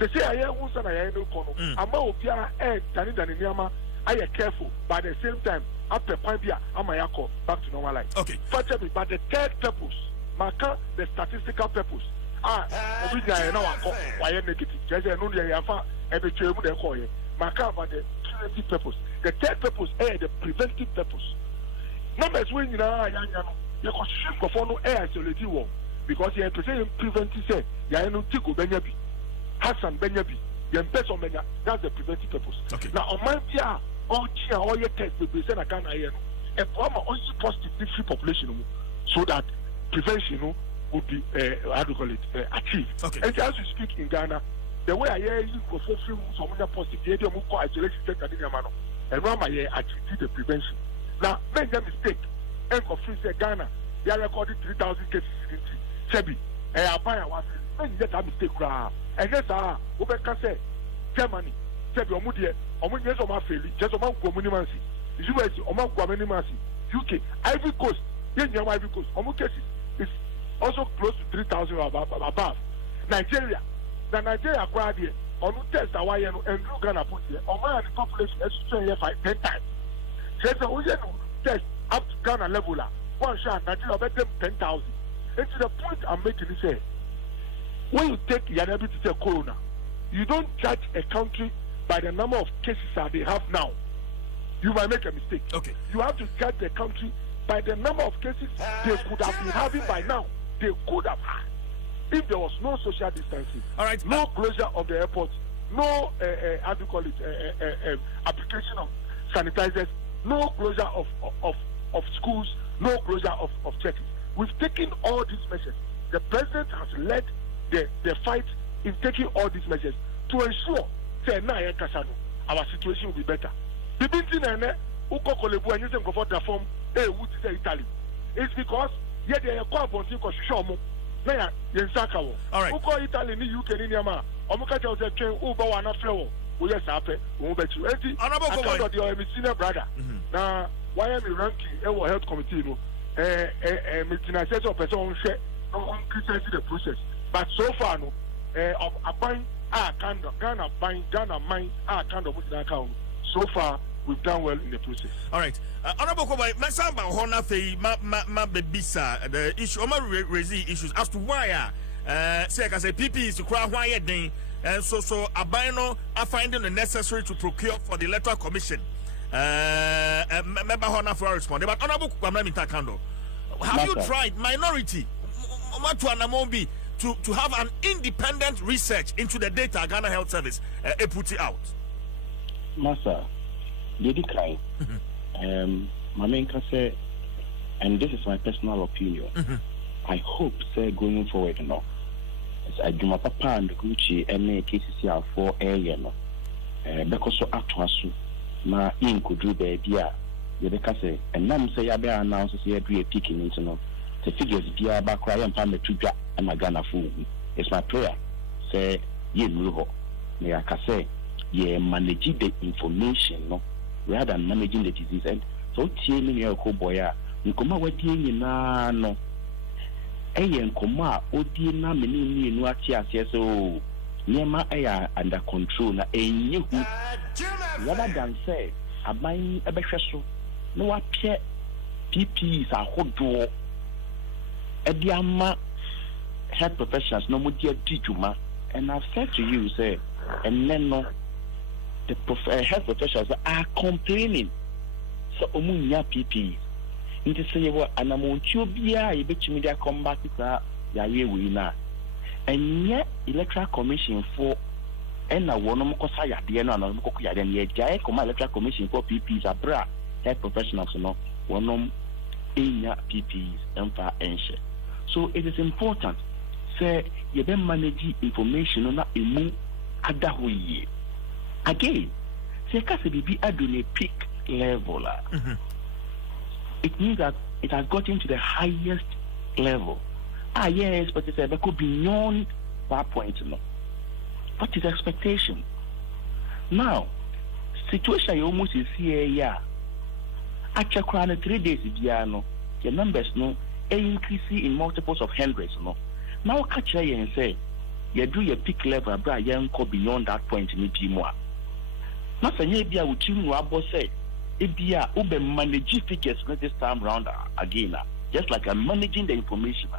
They say I am also a no corner. Ama Opia and Tanidaniama. I am careful, but at the same time, after Pambia, Amayako, back to normal life. Okay. But the third purpose, Maka, the statistical purpose. We know why negative. There's a new Yafa, every chair would call it. Maka, but the curative purpose. The third purpose, the preventive purpose. Numbers when you know, you can shift for no air isolated one because you have to say preventive, say, Yano Tigo Benyabi, Hassan Benyabi, Yempes Omega, that's the preventive purpose. Okay. Now, on my view, all your tests will be sent again and form only positive free population so that prevention would be achieved. Okay. And as we speak in Ghana, the way I hear you go for free some positive isolation and Rama achieve the prevention. Now make that mistake and for free say Ghana, they are recording 3,000 cases in Sebi. And I buy a make that mistake and yes, Ubeka say Germany said the Omudia, Omudia of my failure, just among Communimancy, US, among Communimancy, UK, Ivory Coast, Ivory Coast, Omu cases is also close to 3,000 above. Nigeria, the Nigeria acquired here, on test Hawaii and Ghana put here, on the population is 10 times. There's a test up to Ghana level, one shot, Nigeria bet them 10,000. And to the point I'm making is say, when you take Yanabi to say corona, you don't judge a country by the number of cases that they have now. You might make a mistake. Okay. You have to judge the country by the number of cases they could have been having by now. They could have had if there was no social distancing. All right. No closure of the airport. No, how do you call it? Application of sanitizers. No closure of schools. No closure of churches. We've taken all these measures. The president has led the fight in taking all these measures to ensure our situation will be better. The big thing and Italy. It's because yet they are quite wanting to show more. Now, all right. Uko Italy ni UK ni Yama. Omukacha was a train Uba wana flow. We just happen. We will bet you. I got your senior brother. Now, why am I ranking our health committee? Meeting I said, person on share on criticize the process. But so far, no, a buying Ghana buying Ghana mine kind of account. So far, we've done well in the process. All right. Honorable Kobai, Masamba Hona Fei, ma Bebisa, the issue, raising issues as to why, say, I say, PP is to cry why then, and so Abino are finding it necessary to procure for the electoral commission. Member Hona for responding, but Honorable Kwame Mintakando, have you tried minority? To have an independent research into the data Ghana Health Service put it out. Master, Lady Kai, my main say, and this is my personal opinion. I hope, say, going forward, you know, as I do my papa and the Gucci and KCCR for area, no, because so atwasu, na in could do the idea, the say, and now say, I bear announces every picking into no. The figures be about crying and family to drop and my Ghana food. It's my prayer. Say, ye move. May I say, ye managing the information, no, rather than managing the disease. And so, teaming your coboya, you come out with ye no. Ayen Koma, Odina, many new Atia, so Nema Aya under control, na a new rather than say, a buying a betrayal. No appear PPs are hot door. Ediama health professionals no more dear Dijuma, and I've said to you, say, and then no, the health professionals are complaining. So, Omunya PP, into say, what an amount you be, I bet you media come back with that, Yahweh, and yet, electoral commission for and a one of Kosaya, the end of Kokia, and yet, electoral commission for PPs are bra health professionals, no, one of PPs and far ancient. So it is important. Say you then manage information on a move adahuye. Again, say kasi be at a peak level. It means that it has gotten to the highest level. Yes, but it's a could beyond that point. No. What is the expectation? Now, situation you almost is here, yeah. Actually, around 3 days, no, the numbers no increasing in multiples of hundreds. No, now catch here and say, you do your peak level, but you go beyond that point in the more. Not say you be a with you, say, if you are ube manage figures this time round again, just like I'm managing the information.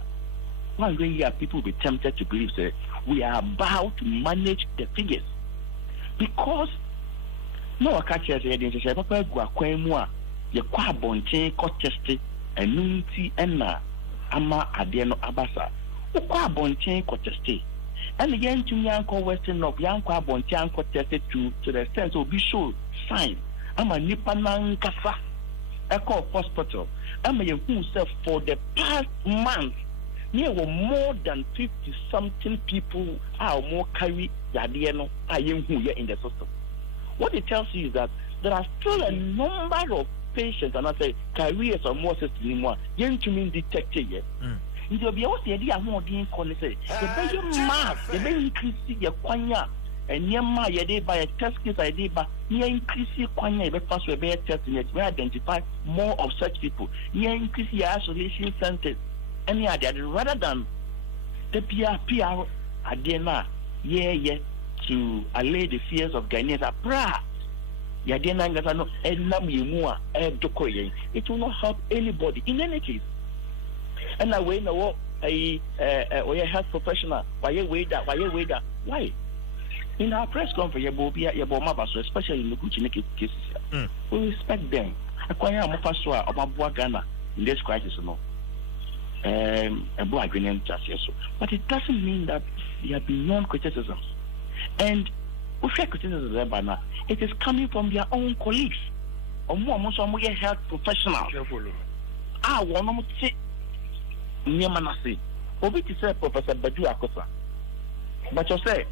One way here, people will be tempted to believe that we are about to manage the figures because no, I catch here and say, Papa, go acquire more. Your quabonte contested a nunti and ama adeno abasa. Quabonte contested. And again to Yanko Western of Yanko Bontian contested to the extent of be show sign. I'm a Nipanan Kasa. I call hospital. I'm a young self for the past month. There were more than 50 something people are more carry Yadiano I am who in the system. What it tells you is that there are still a number of patients and I say careers or more system anymore. Young to mean detected yet. It will be also the idea more than say the very mass, the very increase your quanya, and yama yede by a test case ID ba near increase kwanya be fast we be test net we identify more of such people near increase your isolation centers any other rather than the PR adena yeah to allay the fears of Ghanaians abra yadena ngasa no enam yemu a edokoye it will not help anybody in any case and away no what a health professional why why in our press conference especially in the Kuchine cases we respect them akwanya amofaso a obabua Ghana in this crisis no but it doesn't mean that they are beyond criticism and we share criticism it is coming from their own colleagues or more health professionals one Niamanasi. Obi to say Professor Badu Akosa. But you say,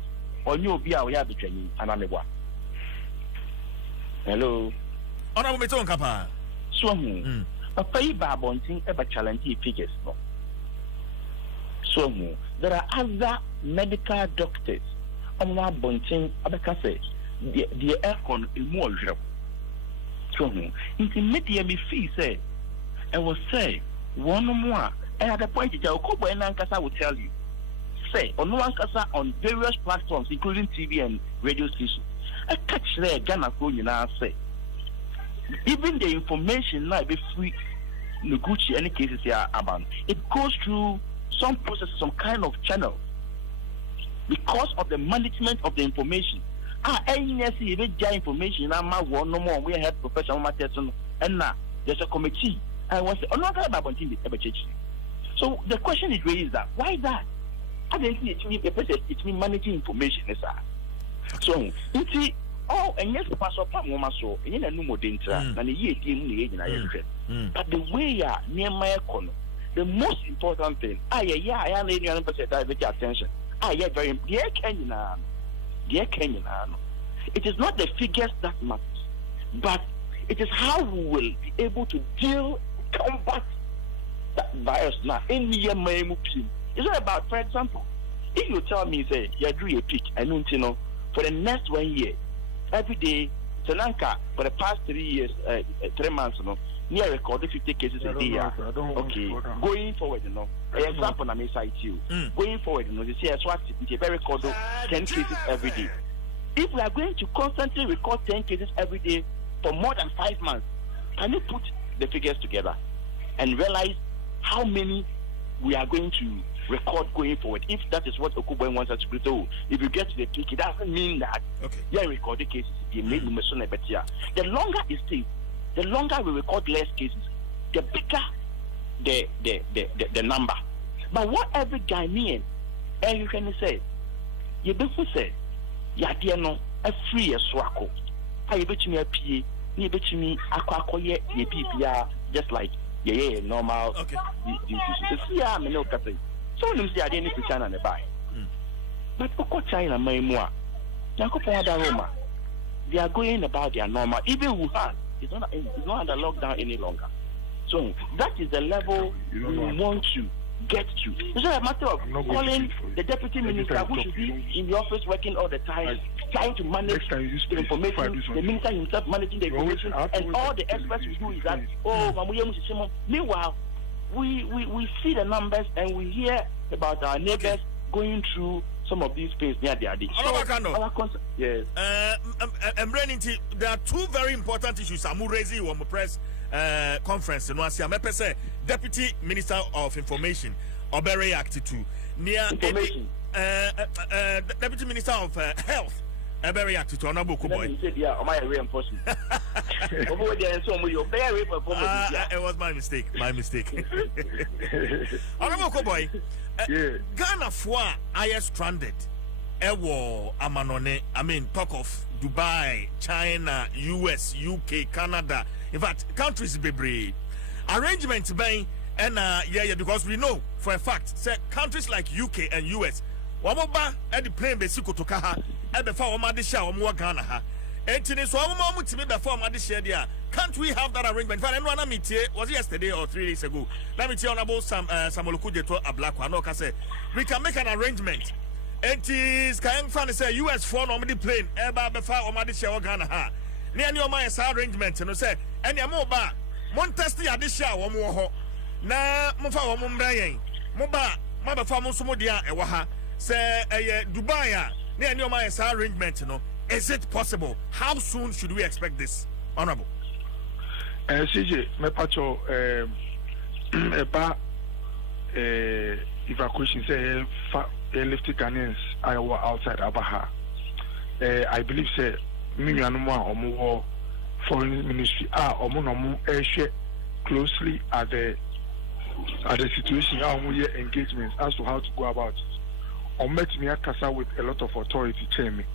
on you be our yard training and Amewa. Hello. Honorable Meton Kapa. So, a pay barbonting ever challenging figures. No. So, there are other medical doctors on our bunting, Abacase, the aircon in more. So, intimate me fee say, I will say, one more. And at the point that Okobo and Ankasa will tell you, say, on Ankasa on various platforms, including TV and radio stations, I catch there Ghana phone now say, even the information now be free, Noguchi, any cases here about it goes through some process, some kind of channel because of the management of the information. Information, I'm no more. We have professional matters, and now there's a committee. I was about so the question is raised that why that? I don't think it's me managing information, sir. So it's and yes, Pastor Pam so in a new danger and a year but the way near my economy, the most important thing, I am attention. Very dear Kenyan, it is not the figures that matters, but it is how we will be able to combat that virus now in the it's not about, for example, if you tell me say you do a peak and for the next 1 year every day Sri Lanka for the past 3 years 3 months near recorded 50 cases a day. Okay, going forward example I may cite you going forward you see as what they record 10 cases every day. If we are going to constantly record 10 cases every day for more than 5 months, can you put the figures together and realize how many we are going to record going forward? If that is what Okubo wants us to do, if you get to the peak, it doesn't mean that you are recording cases. The longer it stays, the longer we record less cases, the bigger the number. But what every Ghanaian, and you can say, you basically say, no a free as swako. I bet me a PA, you bet me aquacoye, ye PPR, just like normal. Okay. So you see, I didn't need China and buy. But China, my more. Roma, they are going about their normal. Even Wuhan is not under lockdown any longer. So that is the level we want to get to. It's not a matter of calling the deputy minister who should be in the office working all the time, trying to manage the information, the minister himself managing the information, and all the experts we do is that, meanwhile, we see the numbers and we hear about our neighbors going through some of these things near their yes. There are two very important issues I'm raising on the press conference. Deputy Minister of Information Obere acted to near information. Deputy Minister of Health Obere acted to Honorable Kuboy. It was my mistake. Honorable Kuboy, Ghana for I stranded. Ewo Amanone, I mean talk of Dubai, China, US, UK, Canada. In fact, countries be brave. Arrangements by and because we know for a fact say countries like UK and US wamoba at the plane besiko to kaha e be fa womade sha womo Ghana ha entini so womo mutimi be fa womade sha dia. Can't we have that arrangement? In fact, everyone meet was it yesterday or 3 days ago. Let me tell you about Samoluku Jeto Ablakwa. No, say we can make an arrangement And is kind of say US for no the plane, eba befa o ma de share Ghana ha. Ne ani o ma yes arrangement no say any mo ba mon test ya de share wo mo ho. Na mo fa wo mo mbra yen. Mo ba ma befa mo so mo dia e wo ha. Say Dubai a ne ani o ma yes arrangement no. Is it possible? How soon should we expect this? Honorable. CJ, me pacho eba evacuation say lifted Ghanaians are outside Abaha. I believe say Mimianuma or foreign ministry are omonomu share closely at the situation our engagements as to how to go about it. Or met me at Casa with a lot of authority tell me.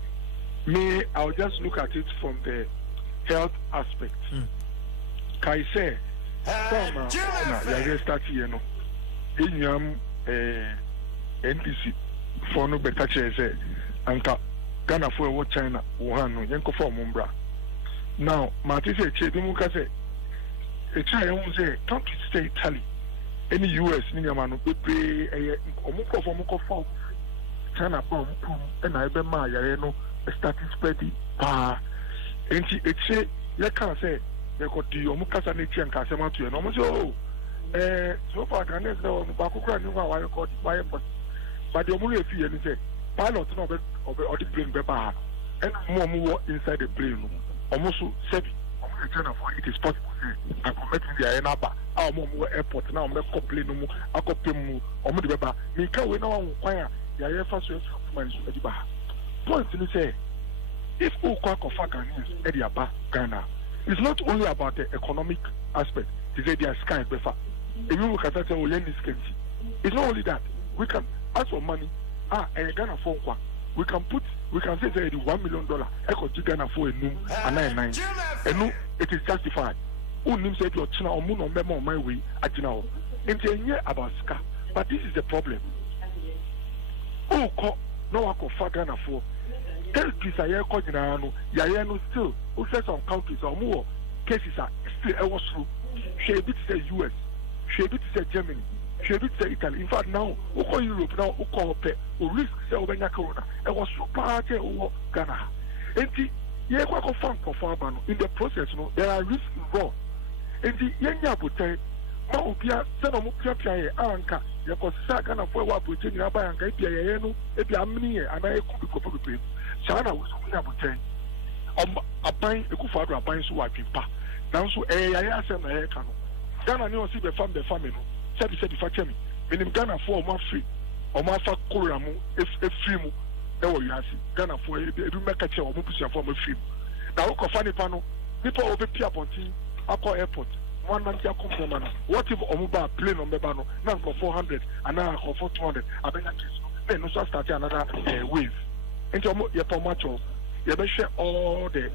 I'll just look at it from the health aspect. Kai say from ya start here no. NDC for no better say anka Ghana for what China Wuhan no yanko for mumbra. Now Marty say chedimu ka say e try won say country say Italy any US ni yama no bebre omukọ for China bomb and I be ma yare no starting spreading enti e say you can say they got the omukasa ni tia nka asema to no mo say so far Ghanaians no ba kokura ni wa record why but the only if you say pilot no be of the plane be ba and more inside the plane almost said China for it is possible I commit the arena ba our more airport now me complain no akopem mu omo de be ba me ka we na wan kwan a ya ye fa so man so di ba point ni say if who kwa kofa Ghanaians e di aba Ghana it's not only about the economic aspect to say their sky befa if you look at that it's not only that we can ask for money Ghana for one we can say $1 million echo to Ghana for a noon and 9 and it is justified unim said your china or moon or memo on my way at now and they hear about ska but this is the problem no one can Ghana for tell this a year called no still who says some countries or more cases are still was through should it say US should it say Germany should it say Italy in fact now uko Europe now uko pe o risk say obenya corona e was super o Ghana enti ye kwa ko fan for no in the process no there are risks involved enti yenya botai ma obia se no mo pia ye anka ye ko sa Ghana for wa botai ni aba anka pia ye no e pia amni ye ana e ku ko pe sana wo so nya botai aban ekufa do aban so wa pimpa nanso ya asem na ye ka no Ghana ni o si be fam no sabi fa chemi minim Ghana for o ma free o ma fa kolora mu e free mu e wo yasi Ghana for e du meka che o mu busia for ma free na wo ko fa nipa no nipa o be pia ponti akọ airport one man tia come na what if o mu ba plane on be ba no na ko 400 and na ko 400 abenya kiss then no start another wave into ye po macho ye be share all the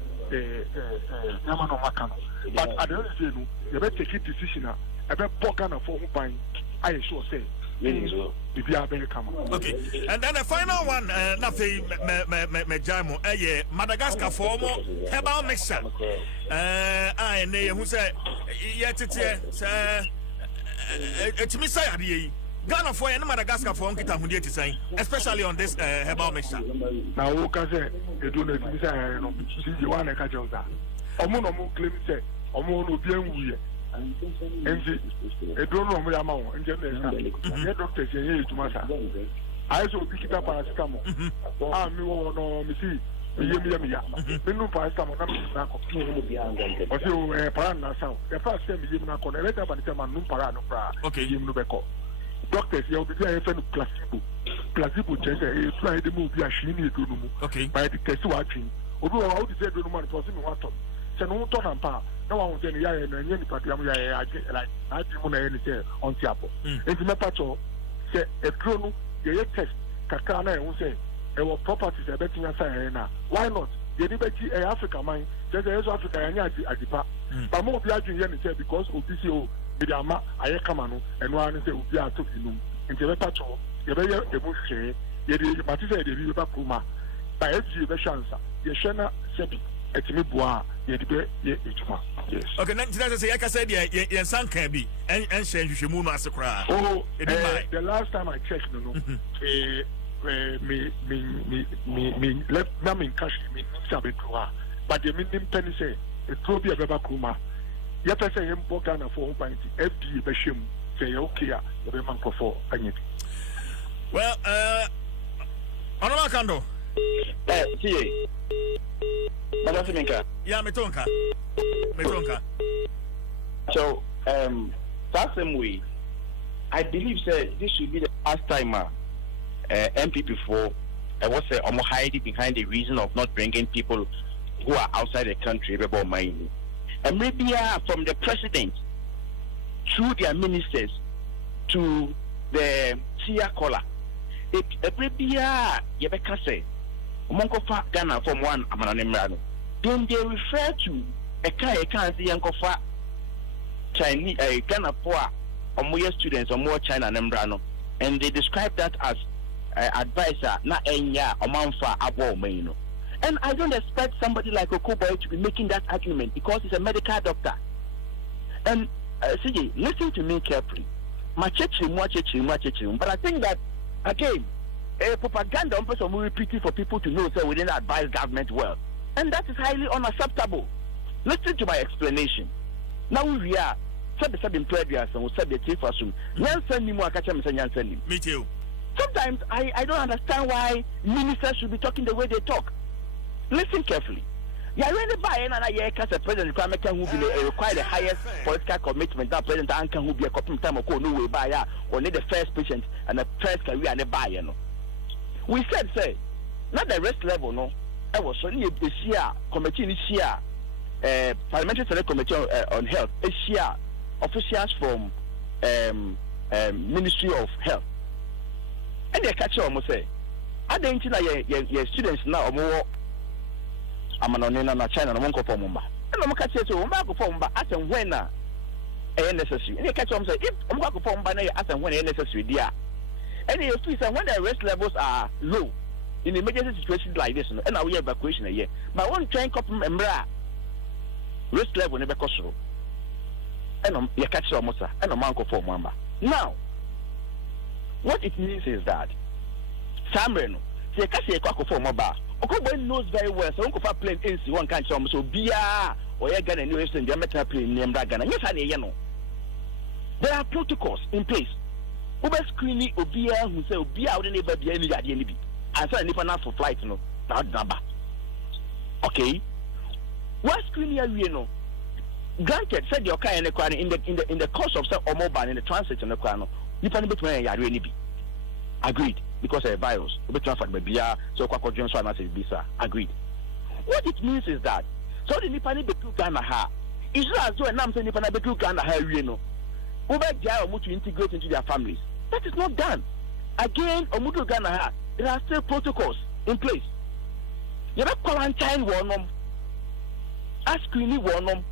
yama no makano but at the end of the day no you better take a decision I bet Ghana for who buying I sure say okay and then the final one nothing me jamo Madagascar for more herbal mixture I ne who say yet it's me say Ghana for and Madagascar for kita hunde to say especially on this herbal mixture now who can say they do not say no see the one ka joza omo no mo claim say omo no bien wuye enzi edro no mo ya ma won nje na ye doctor say ye tuma sa I so bikita paracetamol mi wo no mi si mi ya minu paracetamol na mi na ko o se para na sa e fa se mi yim na ko na leta ba ni se ma nu para no pra yim no be ko doctors you be there for placebo check e try dey move bi ahwe ni edo no mu by the test wa twin obi wa how dey say edo no man for se mi wa to se no to na pa na wa ho dey ya ya na nya ni patia mu ya ya age like age mu na ye ni say on tiapo enti me pacho se edo no ye test kaka na e hu say e wo properties e betinya say na why not ye ni be ji Africa man just Africa ya nya agipa but mo bi adwin ye ni say because obi say o ama aye kama no eno an say obi ato inum nti be pacho ye be emu hwe ye de mati say de bi ba kuma ba eji be chance ye hwe na sebi etimi boa ye de be ye etuma yes okay na ntina say yaka say de ye sanka bi en hwe hwehwemu no asekra the last time I checked no let me cash me Sabedua, but the minimum penny say, a trophy of Babakuma. Yet I say, him Bogana for FD Bashim, say, okay, the man for anything. Well, Onamakando. See, yeah, Metonka. So, that same way, I believe that this should be the last time MPP for I was hiding behind the reason of not bringing people who are outside the country about money. And maybe from the president through their ministers to the Sia Kola. Maybe Yebeka say, Monkofa Ghana from one Amanemrano. Then they refer to a can't see Yankofa Chinese Ghana poor or more students or more China Nembrano. And they describe that as advisor, not enya or manfa abo maino. And I don't expect somebody like Okoboy to be making that argument because he's a medical doctor. And CJ, listen to me carefully. But I think that again, propaganda on person will repeat it for people to know so we didn't advise government well. And that is highly unacceptable. Listen to my explanation. Now we are in previous and we said the chief assume. Me too. Sometimes I don't understand why ministers should be talking the way they talk. Listen carefully. You are really buying and I as a president who require the highest political commitment that President Ankan who be a couple of time or no way buyer or need the first patient and the first career and the buyer. No. We said say not the rest level no. I was only this year committee this year parliamentary select committee on health this year officials from Ministry of Health. And they catch almost say I don't think that your students now more I'm an na China no monko for mumba. And I'm catch so mumba ko for mumba as and when necessary. And they catch say if mumba ko for mumba na as and when necessary dia. And you see when the arrest levels are low in emergency situations like this and now we evacuation a year. But one train couple membra risk level never cost so. And you catch almost and a monko for mumba. Now what it means is that Samreno, they catch a cock for mumba. Okoboy knows very well. So Uncle plane NC one can't show so Bia or Ghana New Eastern Diameter plane named Ghana. Yes, I know. There are protocols in place. Uber screening Obia who say Obia out never be any idea. And so if not for flight, no, not number. Okay. What screening are you know? Granted, said your car in the course of some or mobile in the transit in the car, you can be between a be. Agreed. Because a virus, we transfer the beer, so Kwako Johnson as bisa. Agreed. What it means is that so the Nipani Betu Ghana ha. It's not as though a Nam Nipana Betu Ghana ha, you know. Uber Jai or to integrate into their families. That is not done. Again, Omutu Ghana ha, there are still protocols in place. You have quarantine one ask screening one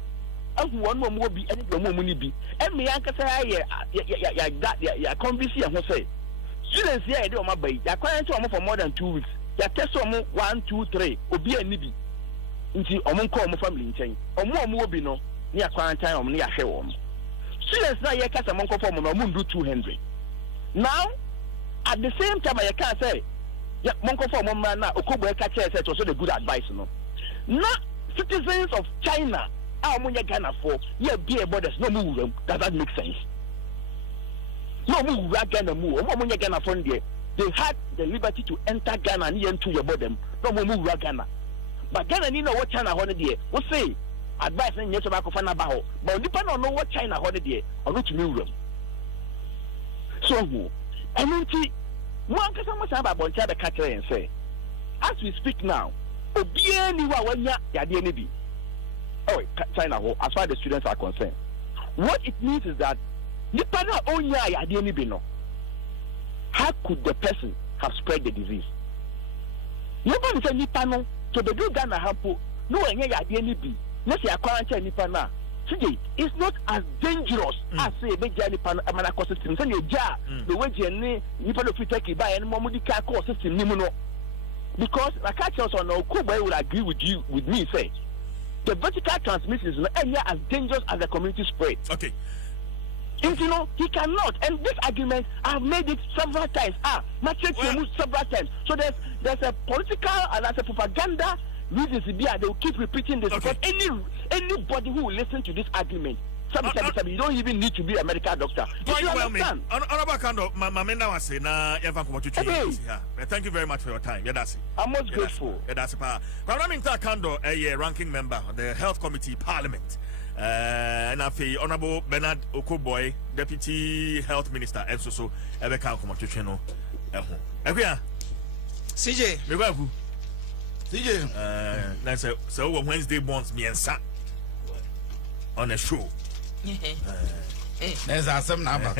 one more be any money be. And me uncle say, yeah, convince you and say. Students here, they are my baby. They are quarantined for more than 2 weeks. They are tested 1, 2, 3. Obi and Nibi. Until Omon call my family in chain. Or more be no near quarantine or near Hewom. Students now, you can't among conform on Moon do 200. Now, at the same time, I can't say, yeah, Monko for Mona, Okobo catcher said also the good advice. No, not citizens of China. Our money Ghana for, yeah, be a borders, no move. Does that make sense? No move Ghana move. Ghana from there. They had the liberty to enter Ghana and into your bottom. No move Ghana. But Ghana need know what China holiday. What say? Advice in yes about Kofana Baho. But depend on know what China holiday or not to move them. So I mean one can someone say about Boncha catcher and say, as we speak now, oh China as far as the students are concerned. What it means is that how could the person have spread the disease? Nobody said Nipano, so the do Ghana Hampo, no one here at the NB. Let's say a quarantine Nipana. Today, it's not as dangerous as say a big Nipana Amanaco system. Send your jar, the way Nipano free take by any Momodica core system, Nimuno. Because I catch us on Okuba will agree with me, say the vertical transmission is not as dangerous as the community spread. Okay. And you know, he cannot. And this argument, I've made it several times. Several times. So there's a political and there's a propaganda reasons they will keep repeating this because anybody who will listen to this argument, you don't even need to be a medical doctor. Thank you very much for your time. I'm most grateful. Ranking member of the Health Committee Parliament. And Honorable Bernard Okoboy, Deputy Health Minister, and so ever come from a channel. CJ, so Wednesday bonds me and son on a show. There's some number.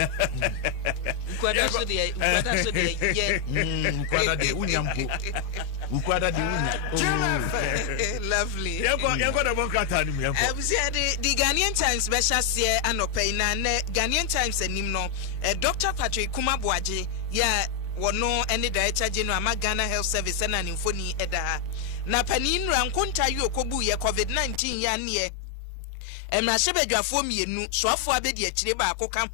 Lovely. The Ghanaian Times special here and opina Ghanaian Times and Nimno. Dr. Patrick Kumabwaji, ya wono any director general Ghana Health Service and an infoni edaha. Na panin rankunta yu kobu ye COVID-19 ya niye. Emrashebe dwafo mienu soafo abedi akire ba akoka ho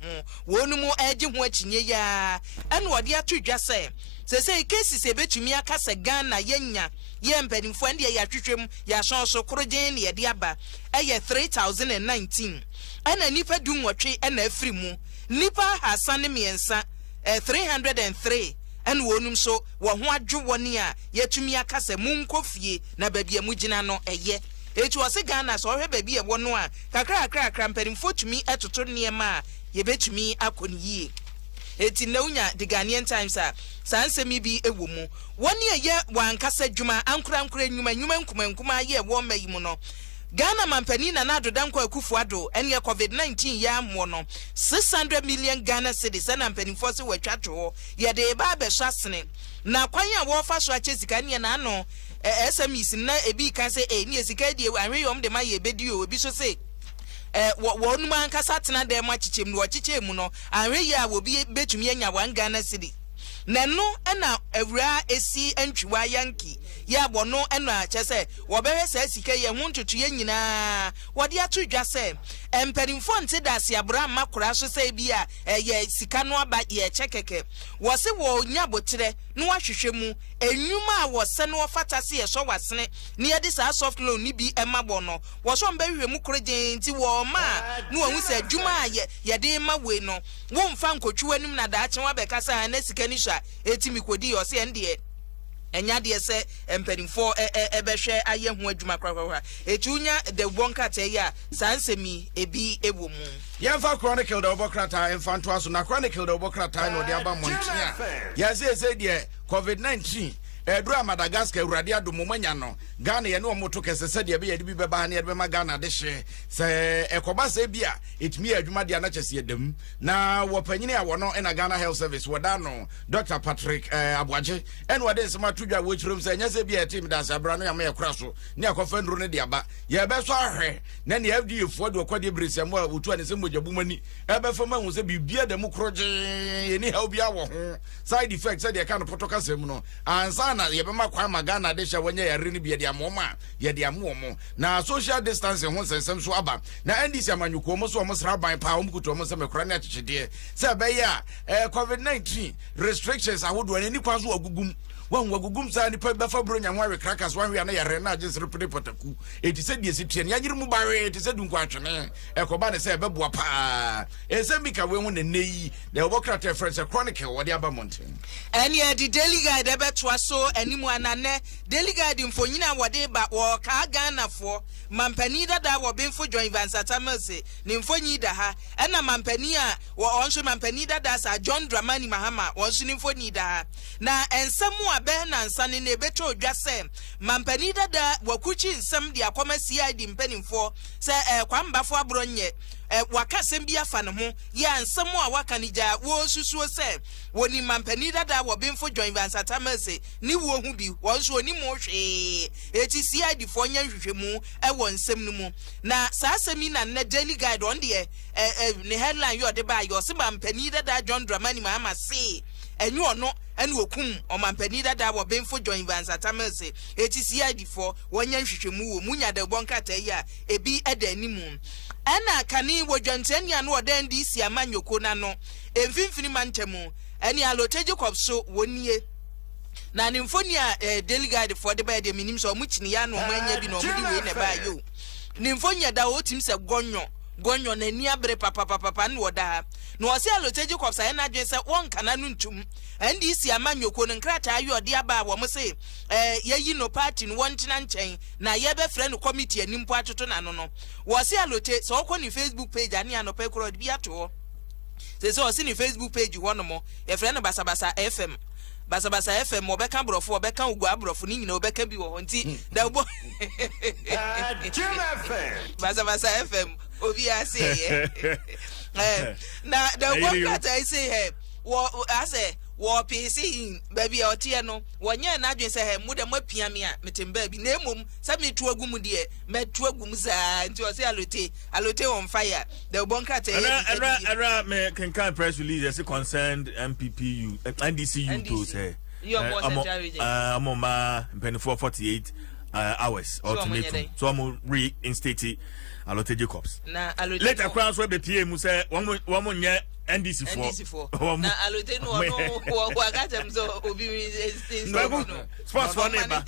wonu mu agi ho akinye ya ene wode atodwa se cases ebetumi aka se Ghana yenya ye mpanimfo ande ya twetwem ya sonso korogen ne yede aba eye 3019 ene nipa dunwotwe ene afiri mu nipa hasane miensa 303 ene wonum so wo ho adwo woni a yetumi aka se munkofie na babia mugina no eye etu wase Ghana so hwe baby e wono a kakra mpanimfo tumi etoto niema ye betumi akoni yie eti na unya the Ghanaian Times a sansemi bi ewo mu woni ye wankasa dwuma ankura nyuma nkuma ye wo mayi mu no Ghana mampani na adoda nkwa akufu ado ene COVID-19 ya mo no 600 million Ghana cedis na mpanimfo se watwato ye de ba be swasene na kwan a wo fa so achesika ne na ano SMEs na ebi kan say ni esika die anwe yom de ma ye bedi o ebi so say wonu man kasa tena de ma chichem no chichemu no anwe ya wo bi betumi anya 1 Ghana cedi na no na awura esi antwiwa yanki ya bono ena chese wo bewe sa sika ye hu ntutu ye nyina wode atodwa se emperimfo nte dase abra makora so se bi a ye sika no aba ye chekeke wo se wo nya botere no ahwehwe mu enwuma a wo se no fatase ye so wasene ne ye de sa soft loan ni bi emabo no wo so mbehwe mu korogyen nti wo ma no hu se adwuma a ye de ma we no wo mfa nkotwa nim na da ache wa be kasa na sika ni sha etimi kodi yo se ende enya de se empanimfo ebehwe aye ho adwuma kwakwa etunya the wonka te ya sansemi ebi ewo mu Yamfa Chronicle the Obokrata infanto aso na Chronicle the Obokrata no de aba montia ya se de COVID-19 Edura Madagascar urade Adom manya no Ghana ye no moto kese se de be ye de bi beba na ye be ma Ghana de hye se ekoba se bia etimi adwuma de na kyese edam na wopanyini a wono na Ghana Health Service woda no Dr. Patrick Abwaje en wode nsema tudwa wo chirom se nya se bia team da sabra no ya me kura so ne akofa nduro ne de aba ye be so ahwe na ne FDA fo de okode bresemo a wotu ane se mogabumani e be fama hu se bibia de mu kroje ni ha obi a wo ho side effects se de ka no protocol sem no ansa na ye be makwa ma Ghana de hye wonya yare ni bia de amoma ye de amomo na social distancing ho sensem so aba na ndc amanyuko mo so mo sra ban pa om kuto mo se mekora ne akyekede se be ya COVID-19 restrictions ahodo ani kwa so agugum wan wagugum sa ni pa befa bro nya nwa we crackers wan we na yare na je srepre potaku eti se die sitie ne yanyir mu bare eti se dunko atwene ekoba ne se be boa pa ese mika we hu ne neyi the Obokrata friends Chronicle wode aba mountain ene di daily guide ebe toaso animu anane daily guide mfonyina wode ba wo ka Ghana fo mampani dada wo benfo join Vansatamase ne mfonyi da ha ena mampani a wo onso mampani dada sa John Dramani Mahama wonso ne mfonyi da ha na ensemu abe na nsane ne beto odwa se mampani dada wakuchi nsem de akoma CID mpanimfo se kwambafo abronye waka sembia fa ne ho ya nsemu a waka ni ja wo susuo se woni mampani dada wo benfo join Vansatamase ni wo hu bi wonso oni mo hwe eti CID fo nya hwehwemu wo nsem no mu na saa semi na na daily guide on de ne headline yo de ba yo se mampani dada John Dramani Mahama se enyu ono ene okum omampani dada wo benfo join Vance Atamelse etisiadi for wonya nhwehwemu wo munya de bonkata yi a ebi eda animu ana kani wo dwantania no odan di si amanyoko na no emfimfini mantemu ene aloteje kopso wonie na nimfoni a daily guide for the by the minim so muchini ya no manya bi no mudi we ne ba yo nimfoni da otim se gonyo na ni abre papa ne woda na o se aloteje kopsa na dwen se won kana no ntum andi si amanyoko no nkrata ayo de aba wo mo se yayi no party no wontina nchen na ye be frɛ no committee animpo atoto na no wo se alote so ko ni Facebook page ani anopa kro de bi ato se o se ni Facebook page wo no mo e frɛ no basabasa FM basabasa FM obeka brofo obeka ugu abrofo ni nyina obeka bi wo ho nti da bo basabasa FM obi ase ye na da wo kata ise he wo ase wo pc baby otie no wonye na adwen se he mu de mapia me a metemba bi na emom sa metu agum de metu agum za nti o se alote on fire the bonkata era me can press release as concerned MPPU NDCU to say amoma penifo 48 hours ultimatum so am reinstate alote Jacobs na alote later crowns we be PM say one nye NDC4 na alote no wo agata mzo obi sports for neighbor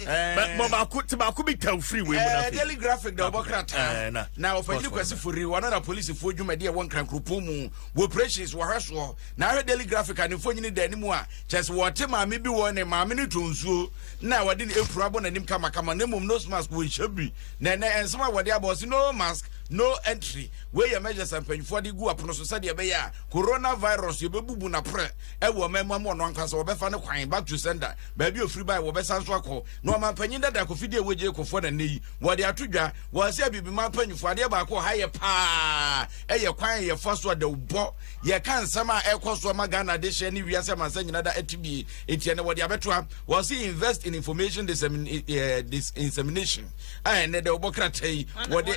but ba ku be tell free we na daily graphic the obokrata na ofanyini kwesi furi wana na police fo dwumade e won krankropo mu operations wo hweso na daily graphic ani fonyini da animu a chese wo te maame bi wo ne maame ne tonsuo na wade ne efuru abo na nim kama na mum nose mask wo hyebi na ensema wade abosi no mask no entry where your measures and pen for the go up no society be ya coronavirus you bebubu na pre e wo memma mo no anka so obefa ne kwan back to sender baby ofree by wo besan so akọ no man panyin dada ko fidie weje ko fo na nei wo de atodwa wo se bibi man panyufo ade ba ko ha ye pa e ye kwan ye fo so de bo ye kan sama e ko so magana de she ni wiase mansa nyina da atibi etie ne wo de abeto wo se invest in information dissemination and the obokratai wo de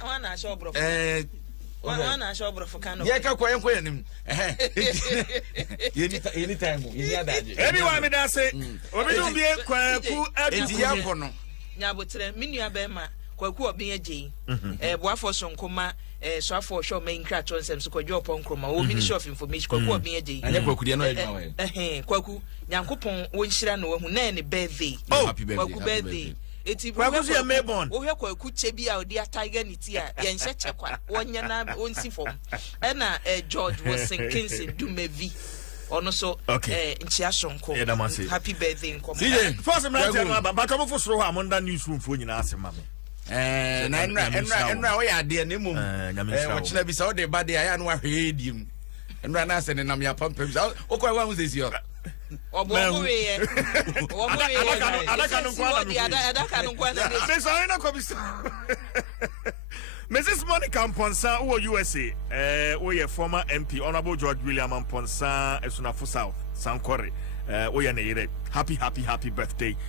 wana shobro fukano ye ka koyen koyenim any time ye adaje everyone me da say obi do bi kwaku enti ya ko no nyabotre minu abema kwaku obi agye boafo sonkoma soafo show main crack on sem so kwadwo ponkroma o ministry of information kwaku obi agye anya kwaku de no edwa we kwaku nyankopon wonhyira no wahu na ne birthday kwaku birthday eti kwaku ya mebon wo hwe kwaku chebi a odi tiger niti a ye nhye chekwa wonya na onsi fom na George was Kinsin Dumevi ono so nchia shonko happy birthday nko first man tell me but am for so ha monda newsroom fo nyina asema mo enra we ya de nemum wo china bi sa wo de ba de ya no ahwe edim enra na se ne nam ya pampam o kwa wa hu sesi o obowe adaka no kwana Mrs. Monica Mponsa who USA who ye former MP Honorable George William Mponsa Esunafo South Sankore who ye ne happy birthday